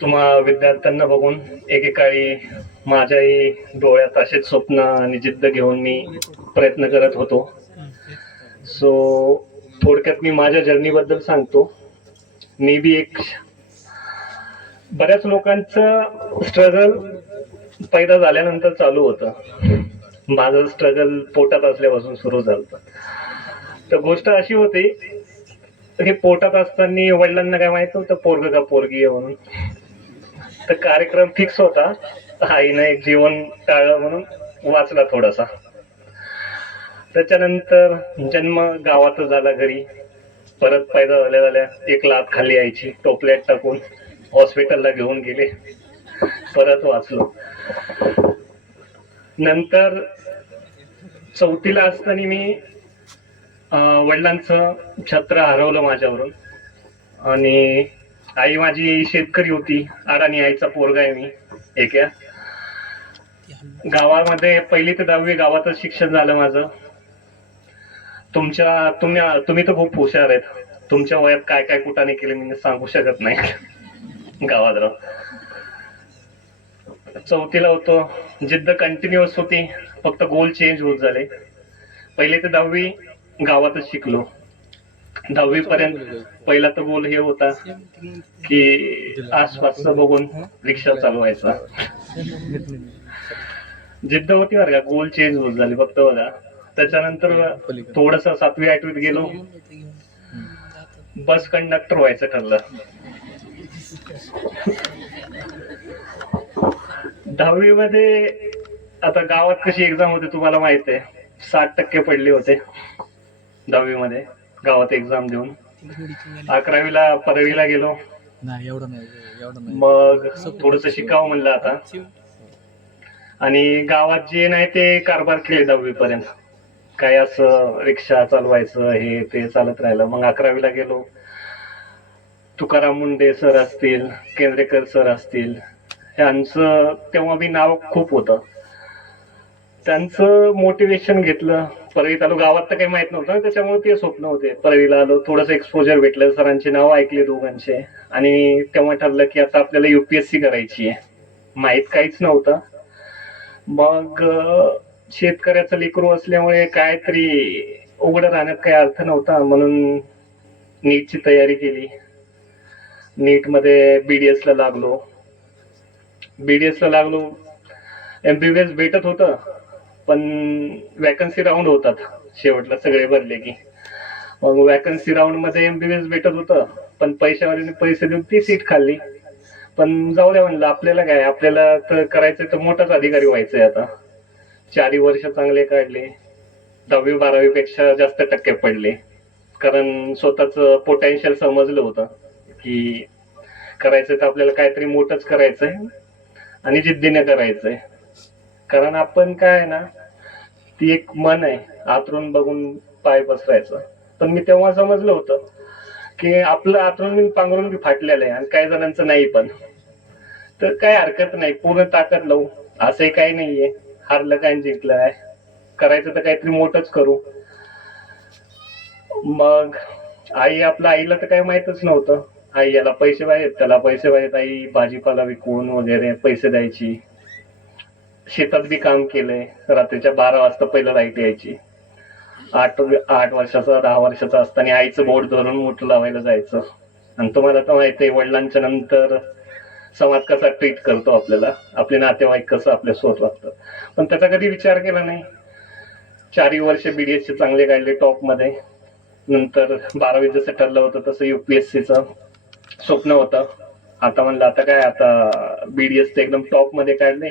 तुम्हा विद्यार्थ्यांना बघून एकेकाळी माझ्याही डोळ्यात असेच स्वप्न आणि जिद्द घेऊन मी प्रयत्न करत होतो. सो थोडक्यात मी माझ्या जर्नीबद्दल सांगतो. मी बी एक बऱ्याच लोकांचं स्ट्रगल पैदा झाल्यानंतर चालू होतं. माझं स्ट्रगल पोटात असल्यापासून सुरू झालं. तर गोष्ट अशी होती की पोटात असताना वडिलांना काय माहित होतं पोरग का पोरगी आहे म्हणून. तर कार्यक्रम फिक्स होता. आईनं एक जीवन टाळलं म्हणून वाचला थोडासा. त्याच्यानंतर जन्म गावातच झाला घरी. परत पैदा झाल्या एक लात खाली यायची टोपल्यात टाकून, हॉस्पिटलला घेऊन गेले, परत वाचलो. नंतर 4थीला असताना मी वडिलांचं छत्र हरवलं माझ्यावरून. आणि आई माझी शेतकरी होती. अडाणी आईचा पोरगा आहे मी. एका गावामध्ये 1ली ते 10वी गावातच शिक्षण झालं माझं. तुम्ही तर खूप हुशार आहेत. तुमच्या वयात काय काय कुठाने केले मी सांगू शकत नाही गावात राहून. 4थीला होतो. जिद्द कंटिन्युअस होती, फक्त गोल चेंज होत झाले. 1ली ते 10वी गावातच शिकलो. 10वी पर्यंत पहिला तर गोल हे होता की आसपासचं बघून रिक्षा चालवायचा. जिद्द होती बरं का, गोल चेंज होत झाले फक्त बघा. त्याच्यानंतर थोडस 7वी 8वीत गेलो, बस कंडक्टर व्हायचं ठरलं. 10वी मध्ये आता गावात कशी एक्झाम होते तुम्हाला माहित आहे. 60% पडले होते 10वी मध्ये गावात एक्झाम देऊन. 11वीला परवीला गेलो. मग थोडस शिकावं म्हणलं आता. आणि गावात जे नाही ते कारभार केले 10वी पर्यंत. काय असं रिक्षा चालवायचं हे ते चालत राहिलं. मग 11वीला गेलो. तुकाराम मुंडे सर असतील, केंद्रेकर सर असतील, यांचं तेव्हा बी नाव खूप होतं. त्यांचं मोटिवेशन घेतलं. परळीत आलो. गावात तर काही माहित नव्हतं, त्याच्यामुळे ते स्वप्न होते. परळीला आलो, थोडंसं एक्सपोजर भेटलं. सरांचे नाव ऐकले दोघांचे. आणि तेव्हा ठरलं की आता आपल्याला UPSC करायची आहे. माहित काहीच नव्हतं. मग शेतकऱ्याचं लेकरू असल्यामुळे काहीतरी उघडं राहण्यात काही अर्थ नव्हता, म्हणून नीटची तयारी केली. नीट मध्ये BDS ला लागलो. BDS ला लागलो. MBBS भेटत होतं, पण वॅकन्सी राऊंड होतात शेवटला सगळे भरले की. मग वॅकन्सी राऊंड मध्ये MBBS भेटत होतं, पण पैशावाल्याने पैसे देऊन ती सीट खाल्ली. पण जाऊ द्या म्हणलं, आपल्याला काय, आपल्याला तर करायचंय तर मोठाच अधिकारी व्हायचंय आता. 4 वर्ष चांगले काढले, 10वी 12वी पेक्षा जास्त टक्के पडले. कारण स्वतःच पोटेन्शियल समजलं होतं की करायचंय तर आपल्याला काहीतरी मोठंच करायचंय आणि जिद्दीने करायचंय. कारण आपण काय आहे ना, ती एक मन आहे, आतरून बघून पाय पसरायचं. पण मी तेव्हा समजलं होतं की आपलं आतरून पांघरून बी फाटलेलं आहे आणि काही जणांचं नाही पण. तर काय हरकत नाही, पूर्ण ताकद लावू, असंही काही नाहीये, हारलं काय जिंकलं आहे, करायचं तर काहीतरी मोठंच करू. मग आईला तर काही माहितच नव्हतं. आई याला पैसे पाहिजेत, त्याला पैसे पाहिजेत, आई भाजीपाला विकून वगैरे पैसे द्यायची. शेतात बी काम केलंय, रात्रीच्या 12 वाजता पहिलं लाईट यायची. 8 वर्षाचा 10 वर्षाचा असताना आईचं बोट धरून मूठ लावायला जायचं. आणि तुम्हाला तर माहिती आहे, वडिलांच्या नंतर समाज कसा ट्रीट करतो आपल्याला, आपले नातेवाईक कसं आपल्या सोबत वागतात. पण त्याचा कधी विचार केला नाही. 4 वर्ष BDS चे चांगले काढले टॉप मध्ये. नंतर 12वी जसं ठरलं होतं तसं UPSCचं स्वप्न होतं. आता म्हणलं आता काय, आता BDS ते एकदम टॉप मध्ये काढले,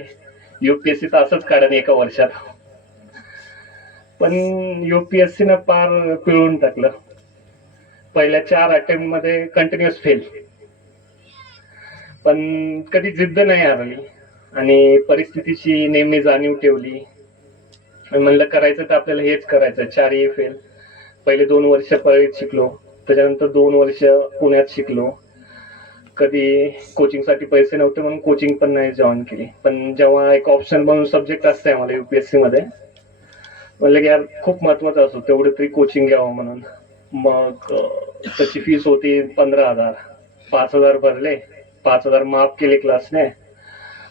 UPSC तर असंच काढन एका वर्षात. पण UPSC न पार पिळून टाकलं. पहिल्या 4 अटेम्प्ट मध्ये कंटिन्युअस फेल. पण कधी जिद्द नाही हरली आणि परिस्थितीची नेहमी जाणीव ठेवली. म्हणलं करायचं तर आपल्याला हेच करायचं. 4ही फेल. पहिले 2 वर्ष परळीत शिकलो, त्याच्यानंतर 2 वर्ष पुण्यात शिकलो. कधी कोचिंगसाठी पैसे नव्हते म्हणून कोचिंग पण नाही जॉईन केली. पण जेव्हा एक ऑप्शन म्हणून सब्जेक्ट असते आम्हाला UPSC मध्ये, म्हणलं की यार खूप महत्वाचं असतो, तेवढं तरी कोचिंग घ्यावं म्हणून. मग त्याची फीस होती 15,000. 5,000 भरले, 5,000 माफ केले क्लासने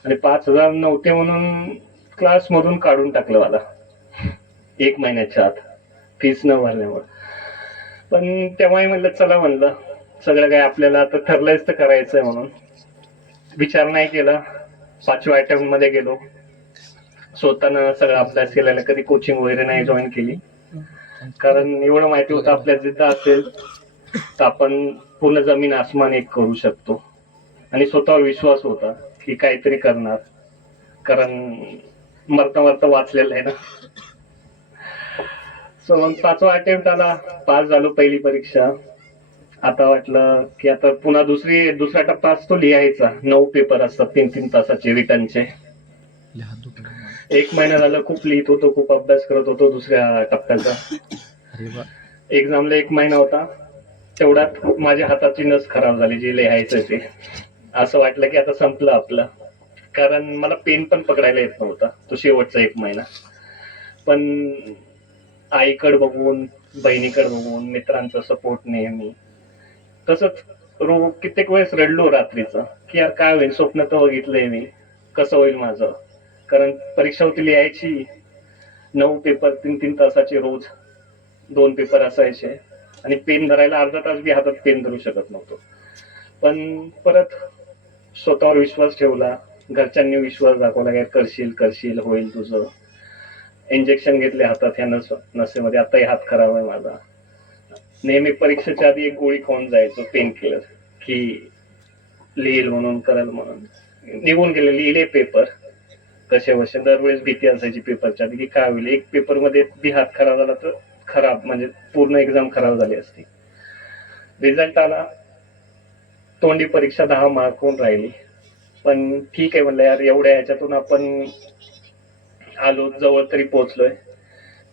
आणि 5,000 नव्हते म्हणून क्लास मधून काढून टाकलं मला 1 महिन्याच्या आत, फीस न भरल्यामुळे. पण तेव्हाही म्हणलं चला, म्हणलं सगळं काय आपल्याला आता ठरलंयच तर करायचंय म्हणून विचार नाही केला. 5व्या अटेम्प्ट मध्ये गेलो, स्वतःनं सगळा अभ्यास केलेला, कधी कोचिंग वगैरे नाही जॉईन केली. कारण एवढं माहिती होतं आपल्या जिद्द असेल तर आपण पूर्ण जमीन आसमान एक करू शकतो. आणि स्वतःवर विश्वास होता की काहीतरी करणार, कारण मरता मरता वाचलेलं आहे ना. सो मग 5वा अटेम्प्ट आला, पास झालो पहिली परीक्षा. आता वाटलं की आता पुन्हा दुसरा टप्पा असतो लिहायचा. 9 पेपर असतात 3-3 तासाचे रिटर्नचे. 1 महिना झालं खूप लिहित होतो, खूप अभ्यास करत होतो दुसऱ्या टप्प्याचा. एक्झामला 1 महिना होता, तेवढ्यात माझ्या हाताची नस खराब झाली जे लिहायचं ते. असं वाटलं की आता संपलं आपलं, कारण मला पेन पण पकडायला येत नव्हता तो शेवटचा 1 महिना. पण आईकडे बघून, बहिणीकडे बघून, मित्रांचा सपोर्ट नेहमी, तसंच कित्येक वेळेस रडलो रात्रीचं की यार काय होईल, स्वप्न तर बघितलंय मी, कसं होईल माझं. कारण परीक्षा होती लिहायची, 9 पेपर 3-3 तासाचे रोज, 2 पेपर असायचे आणि पेन धरायला अर्धा तास बी हातात पेन धरू शकत नव्हतो. पण परत स्वतःवर विश्वास ठेवला, घरच्यांनी विश्वास दाखवला की करशील करशील, होईल तुझं. इंजेक्शन घेतले हातात ह्या नसेमध्ये, आताही हात खराब आहे माझा. नेहमी परीक्षेच्या आधी एक गोळी खाऊन जायचो, पेन किलर, की लिहिल म्हणून, करेल म्हणून. निघून गेले, लिहिले पेपर कसे बसे. दरवेळेस भीती असायची पेपरच्या आधी की काय होईल, एक पेपर मध्ये बी हात खराब झाला तर खराब, म्हणजे पूर्ण एक्झाम खराब झाली असती. रिझल्ट आला, तोंडी परीक्षा 10 मार्कहून राहिली. पण ठीक आहे म्हणलं, यार एवढ्या ह्याच्यातून आपण आलो, जवळ तरी पोहोचलोय.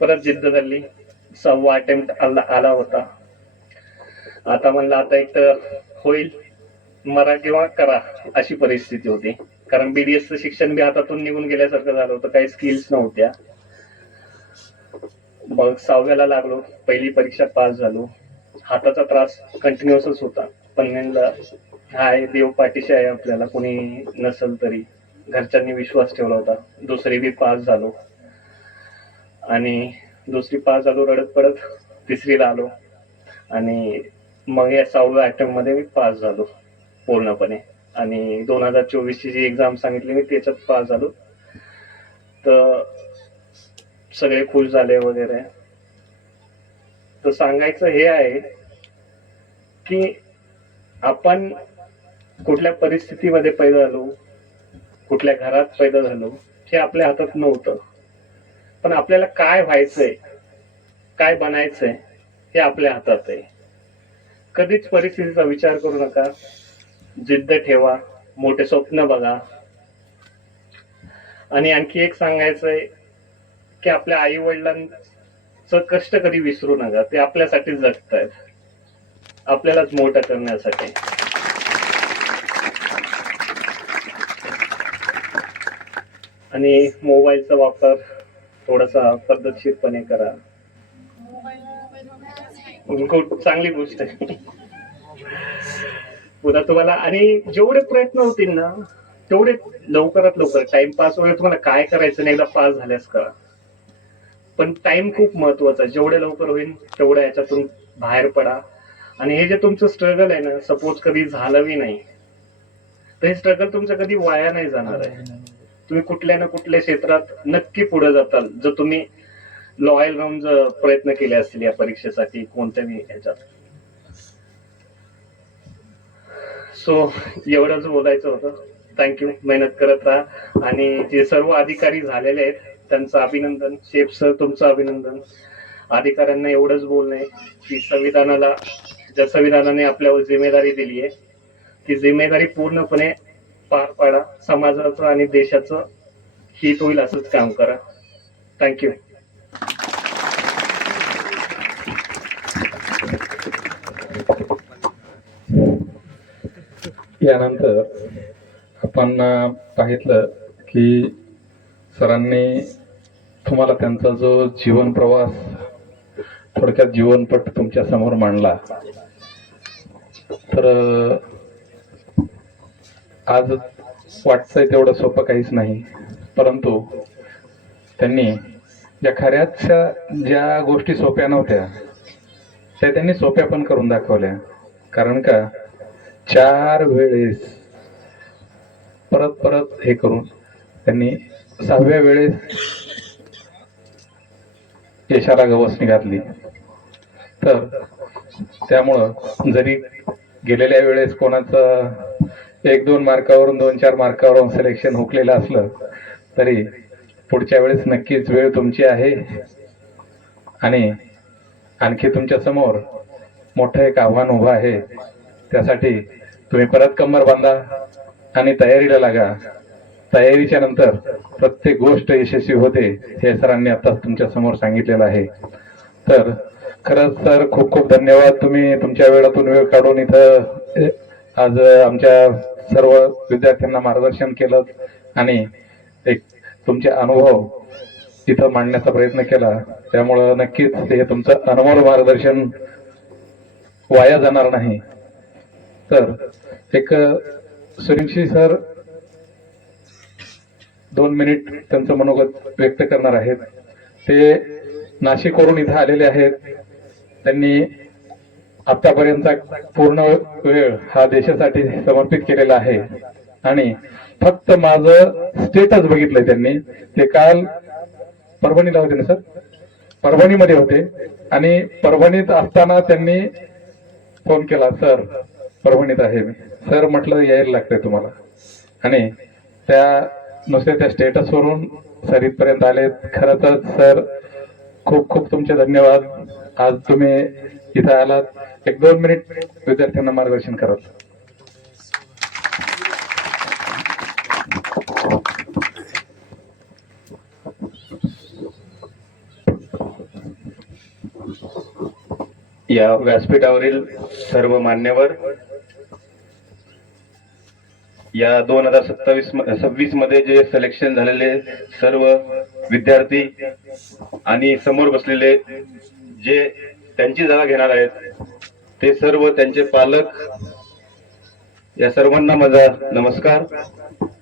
परत जिद्द धरली. 6वा अटेम्प्ट आला होता. आता म्हणलं आता एक तर होईल, मरा किंवा करा अशी परिस्थिती होती. कारण BDSचं शिक्षण बी हातातून निघून गेल्यासारखं झालं होतं, काही स्किल्स नव्हत्या. मग 6व्याला लागलो, पहिली परीक्षा पास झालो. हाताचा त्रास कंटिन्युअसच होता, पण म्हणलं हाय, देव पाठीशी आहे आपल्याला, कोणी नसल तरी. घरच्यांनी विश्वास ठेवला होता. दुसरी बी पास झालो आणि दुसरी पास झालो रडत पडत. तिसरीला आलो आणि मग या 6व्या अटेम्प्ट मध्ये मी पास झालो पूर्णपणे. आणि 2024ची जी एक्झाम सांगितली मी त्याच्यात पास झालो. तर सगळे खुश झाले वगैरे. तर सांगायचं हे आहे की आपण कुठल्या परिस्थितीमध्ये पैदा झालो, कुठल्या घरात पैदा झालो हे आपल्या हातात नव्हतं, पण आपल्याला काय व्हायचंय, काय बनायचंय हे आपल्या हातात आहे. कधीच परिस्थितीचा विचार करू नका, जिद्द ठेवा, मोठे स्वप्न बघा. आणि आणखी एक सांगायचंय की आपल्या आई वडिलांचं कष्ट कधी विसरू नका. ते आपल्यासाठी जगतायत, आपल्यालाच मोठं करण्यासाठी. आणि मोबाईलचा वापर थोडासा पद्धतशीरपणे करा. खूप चांगली गोष्ट आहे. पुन्हा तुम्हाला आणि जेवढे प्रयत्न होतील ना तेवढे लवकरात लवकर. टाइमपास वगैरे तुम्हाला काय करायचं नाही, एकदा पास झाल्यास करा. पण टाइम खूप महत्वाचा आहे. जेवढे लवकर होईल तेवढ्या याच्यातून बाहेर पडा. आणि हे जे तुमचं स्ट्रगल आहे ना, सपोज कधी झालंही नाही तर हे स्ट्रगल तुमचं कधी वाया नाही जाणार आहे. तुम्ही कुठल्या ना कुठल्या क्षेत्रात नक्की पुढे जाताल, जर तुम्ही लॉयल राहून जर प्रयत्न केले असतील या परीक्षेसाठी कोणत्याही ह्याच्यात. सो एवढंच बोलायचं होतं. थँक्यू. मेहनत करत राहा. आणि जे सर्व अधिकारी झालेले आहेत त्यांचं अभिनंदन. शेफ सर तुमचं अभिनंदन. अधिकाऱ्यांना एवढंच बोलणं आहे की संविधानाला, ज्या संविधानाने आपल्यावर जिम्मेदारी दिली आहे ती जिम्मेदारी पूर्णपणे पार पाडा. समाजाचं आणि देशाचं हित होईल असंच काम करा. थँक्यू. यानंतर आपण पाहितलं की सरांनी तुम्हाला त्यांचा जो जीवन प्रवास, थोडक्यात जीवनपट तुमच्या समोर मांडला. तर आज वाटतंय तेवढं सोपं काहीच नाही, परंतु त्यांनी ज्या खऱ्याच्या ज्या गोष्टी सोप्या नव्हत्या त्या त्यांनी सोप्या पण करून दाखवल्या. कारण का 4 वेळेस परत परत हे करून त्यांनी 6व्या वेळेस यशाला गवसणी घातली. तर त्यामुळं जरी गेलेल्या वेळेस कोणाचं 1-2 मार्कावरून 2-4 मार्कावरून सिलेक्शन हुकलेलं असलं तरी पुढच्या वेळेस नक्कीच वेळ तुमची आहे. आणि आणखी तुमच्या समोर मोठं एक आव्हान उभं आहे. त्यासाठी तुम्ही परत कंबर बांधा आणि तयारीला लागा. तयारीच्या नंतर प्रत्येक गोष्ट यशस्वी होते हे सरांनी आता तुमच्या समोर सांगितलेलं आहे. तर खरंच सर खूप खूप धन्यवाद. तुम्ही तुमच्या वेळातून वेळ काढून इथं आज आमच्या सर्व विद्यार्थ्यांना मार्गदर्शन केलं आणि एक तुमचे अनुभव इथं मांडण्याचा प्रयत्न केला. त्यामुळं नक्कीच हे तुमचं अनमोल मार्गदर्शन वाया जाणार नाही. तर एक सूर्यवंशी सर 2 मिनिट त्यांचं मनोगत व्यक्त करणार आहेत. ते नाशिकवरून इथं आलेले आहेत. त्यांनी आतापर्यंतचा पूर्ण वेळ हा देशासाठी समर्पित केलेला आहे. आणि फक्त माझं स्टेटस बघितलंय त्यांनी. ते काल परभणीला होते ना सर, परभणीमध्ये होते आणि परभणीत असताना त्यांनी फोन केला, सर परभणीत आहे मी. सर म्हटलं यायला लागतंय तुम्हाला. आणि नुसते त्या स्टेटसवरून सर इथपर्यंत आले. खरं तर सर खूप खूप तुमचे धन्यवाद. आज तुम्ही इथं आलात. 1-2 मिनिट विद्यार्थ्यांना मार्गदर्शन कराल. या व्यासपीठावरील सर्व मान्यवर, या 2026 मध्ये जे सिलेक्शन झालेले सर्व विद्यार्थी आणि समोर बसलेले जे त्यांची जागा घेणार आहेत ते सर्व त्यांचे पालक, या सर्वांना माझा नमस्कार.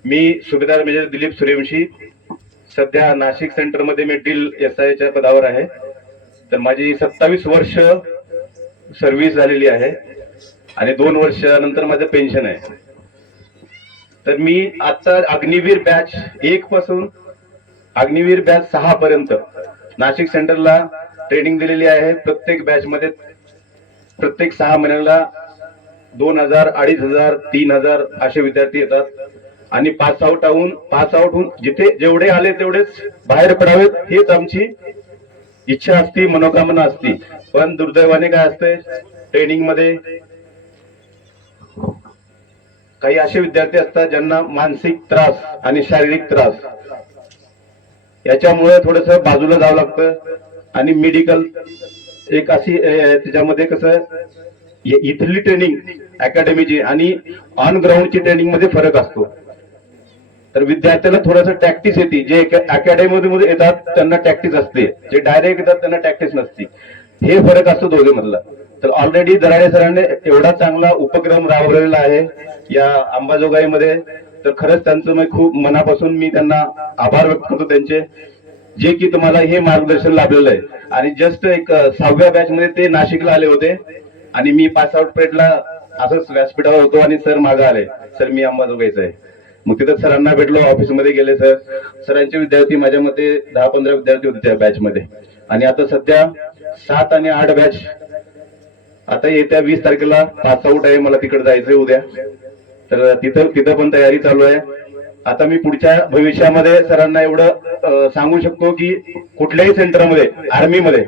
मी सुभेदार मेजर दिलीप सूर्यवंशी, सध्या नाशिक सेंटरमध्ये मी डील SI च्या पदावर आहे. तर माझी 27 वर्ष सर्व्हिस झालेली आहे आणि 2 वर्षानंतर माझं पेन्शन आहे. तर मी आता अग्निवीर बॅच 1 पासून अग्निवीर बॅच 6 पर्यंत नाशिक सेंटरला ट्रेनिंग दिलेली आहे. प्रत्येक बॅच मध्ये प्रत्येक 6 महिन्याला 2000, 2500, 3000 असे विद्यार्थी येतात आणि पास आउट होऊन जिथे जेवढे आले तेवढेच बाहेर पडावेत हेच आमची इच्छा असती, मनोकामना असती. पण दुर्दैवाने काय असते, ट्रेनिंग मध्ये काही असे विद्यार्थी असतात ज्यांना मानसिक त्रास आणि शारीरिक त्रास याच्यामुळे थोडस बाजूला जावं लागतं. आणि मेडिकल एक अशी त्याच्यामध्ये कसं इथली ट्रेनिंग अकॅडमीची आणि ऑन ग्राउंडची ट्रेनिंग मध्ये फरक असतो. तर विद्यार्थ्याला थोडंसं टॅक्टिस येते. जे अकॅडमीमध्ये येतात त्यांना टॅक्टिस असते, जे डायरेक्ट येतात त्यांना टॅक्टिस नसते. हे फरक असतो दोघे मधला. तर ऑलरेडी दराडे सरांनी एवढा चांगला उपक्रम राबवलेला आहे या अंबाजोगाईमध्ये. तर खरंच त्यांचं मी खूप मनापासून मी त्यांना आभार व्यक्त करतो त्यांचे, जे की तुम्हाला हे मार्गदर्शन लाभलेलं आहे. आणि जस्ट एक 6व्या बॅच मध्ये ते नाशिकला आले होते आणि मी पास आउट परेडला असंच व्यासपीठावर होतो आणि सर मागे आले, सर मी अंबाजोगाईचा आहे. मग तिथं सरांना भेटलो, ऑफिसमध्ये गेले. सरांचे विद्यार्थी माझ्या मते 10-15 विद्यार्थी होते त्या बॅच मध्ये. आणि आता सध्या 7 आणि 8 बॅच आता येत्या 20 तारखेला पास आउट आहे. मला तिकडे जायचंय उद्या. तर तिथं पण तयारी चालू आहे. आता मी पुढच्या भविष्यामध्ये सरांना एवढं सांगू शकतो की कुठल्याही सेंटरमध्ये, आर्मीमध्ये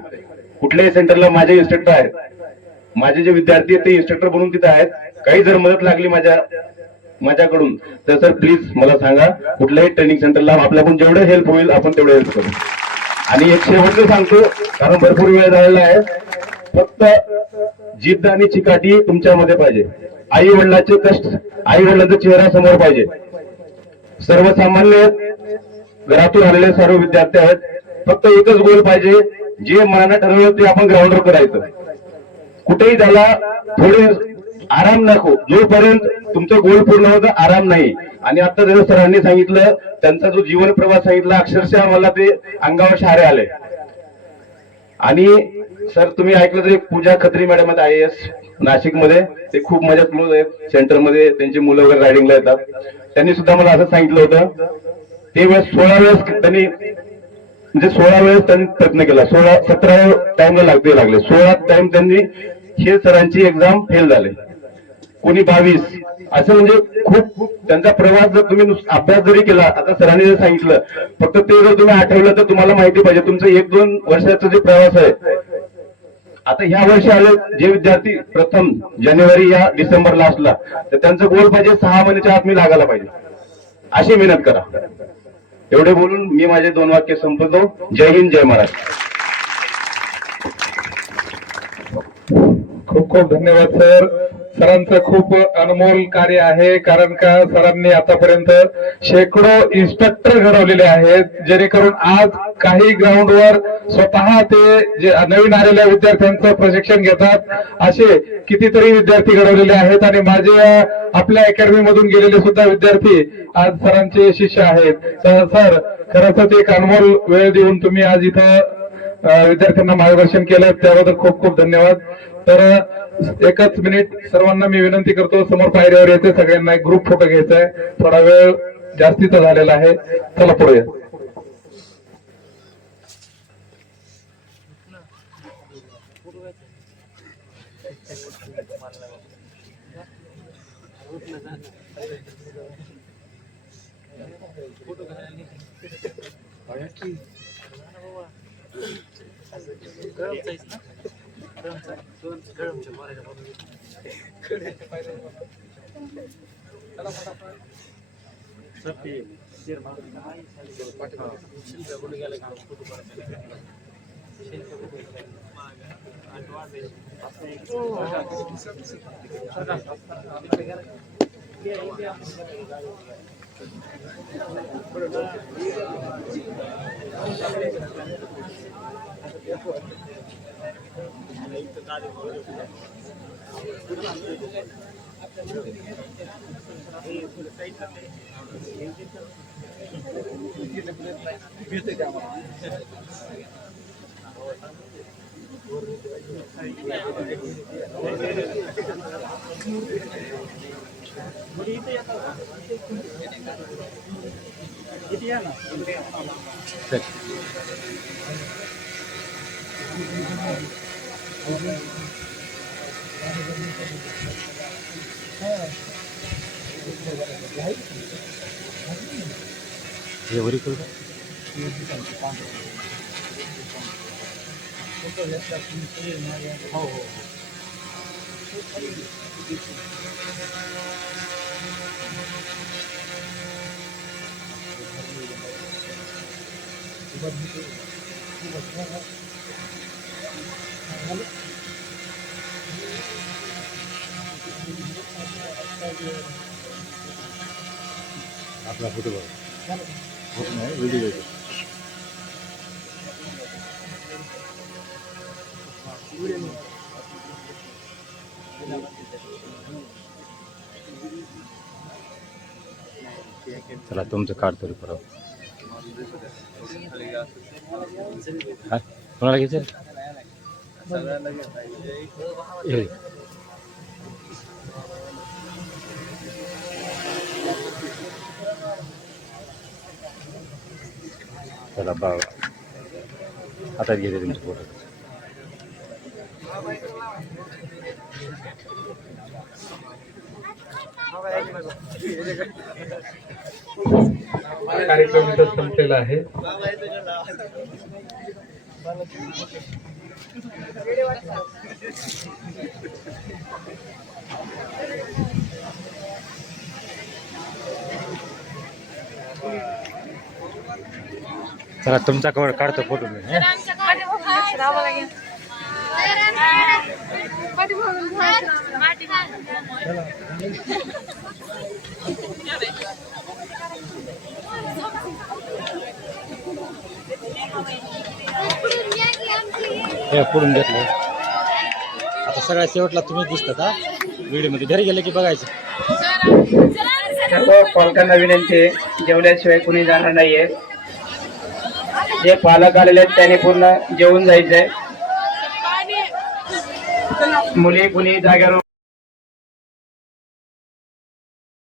कुठल्याही सेंटरला माझे इन्स्ट्रक्टर आहेत. माझे जे विद्यार्थी आहेत ते इन्स्ट्रक्टर बनून तिथे आहेत. काही जर मदत लागली माझ्याकडून तर सर प्लीज मला सांगा. कुठल्याही ट्रेनिंग सेंटरला आपल्याकडून जेवढं हेल्प होईल आपण तेवढं हेल्प करू. आणि एक शेवटचं सांगतो, कारण भरपूर वेळ झालेला आहे. फक्त जिद्द आणि चिकाटी तुमच्यामध्ये पाहिजे. आई वडिलांचे कष्ट, आई वडिलांचा चेहरा समोर पाहिजे. सर्वसामान्य घरातून आलेले सर्व विद्यार्थी आहेत. फक्त एकच गोल पाहिजे, जे मनानं ठरवलं ते आपण ग्राउंडवर करायचं. कुठेही त्याला थोडे आराम नको, जोपर्यंत तुमचं गोल पूर्ण होतं आराम नाही. आणि आता जसं सरांनी सांगितलं, त्यांचा जो जीवन प्रवास सांगितला, अक्षरशः मला ते अंगावर शहारे आले. आणि सर तुम्ही ऐकलं तरी पूजा खत्री मॅडम आहेत IAS नाशिकमध्ये, ते खूप माझ्या क्लोज आहेत. सेंटरमध्ये त्यांची मुलं वगैरे रायडिंगला येतात. त्यांनी सुद्धा मला असं सांगितलं होतं, ते वेळेस 16 वेळेस त्यांनी म्हणजे 16 वेळेस त्यांनी प्रयत्न केला. 17 टाइमला लागले. 16 टाइम त्यांनी हे सरांची एक्झाम फेल झाले. कोणी 22 असं. म्हणजे खूप त्यांचा प्रवास जर तुम्ही अभ्यास जरी केला, आता सरांनी जर सांगितलं, फक्त ते जर तुम्ही आठवलं तर तुम्हाला माहिती पाहिजे तुमचं 1-2 वर्षाचा जे प्रवास आहे. आता ह्या वर्षी आले जे विद्यार्थी प्रथम जानेवारी या डिसेंबर लास्टला, तर त्यांचं गोल पाहिजे 6 महिन्याच्या आत मी लागायला पाहिजे. अशी मेहनत करा. एवढे बोलून मी माझे 2 वाक्य संपवतो. जय हिंद, जय महाराष्ट्र. खूप खूप धन्यवाद सर. सरांचं खूप अनमोल कार्य आहे. कारण का सरांनी आतापर्यंत शेकडो इन्स्ट्रक्टर घडवलेले आहेत, जेणेकरून आज काही ग्राउंडवर स्वतः ते जे नवीन आलेल्या विद्यार्थ्यांचं प्रशिक्षण घेतात. असे कितीतरी विद्यार्थी घडवलेले आहेत. आणि माझे आपल्या अकॅडमी मधून गेलेले सुद्धा विद्यार्थी आज सरांचे शिष्य आहेत. तर सर खरंच एक अनमोल वेळ देऊन तुम्ही आज इथं विद्यार्थ्यांना मार्गदर्शन केलं, त्याबद्दल खूप खूप धन्यवाद. तर एकच मिनिट सर्वांना मी विनंती करतो, समोर पायऱ्यावर येते सगळ्यांना एक ग्रुप फोटो घ्यायचा आहे. थोडा वेळ जास्तीचा झालेला आहे. चला पुढे. चला तुमचं काढतो परत. हा कोणाला घ्यायचं? हे. चला बाबा आता घेते तुमचे फोटो. कार्यक्रम इथं संपलेला आहे. चला तुमचा कवर काढतो फोटो मी. हे पुढून घेतलं. आता सगळ्या शेवटला तुम्ही दिसतात हा व्हिडिओ मध्ये. घरी गेले की बघायचं. सर्व पालकांना विनंती आहे, जेवल्याशिवाय कुणी जाणार नाहीये. जे पालक आलेले आहेत त्याने पूर्ण जेवून जायचंय. मुली कुणी जागेवर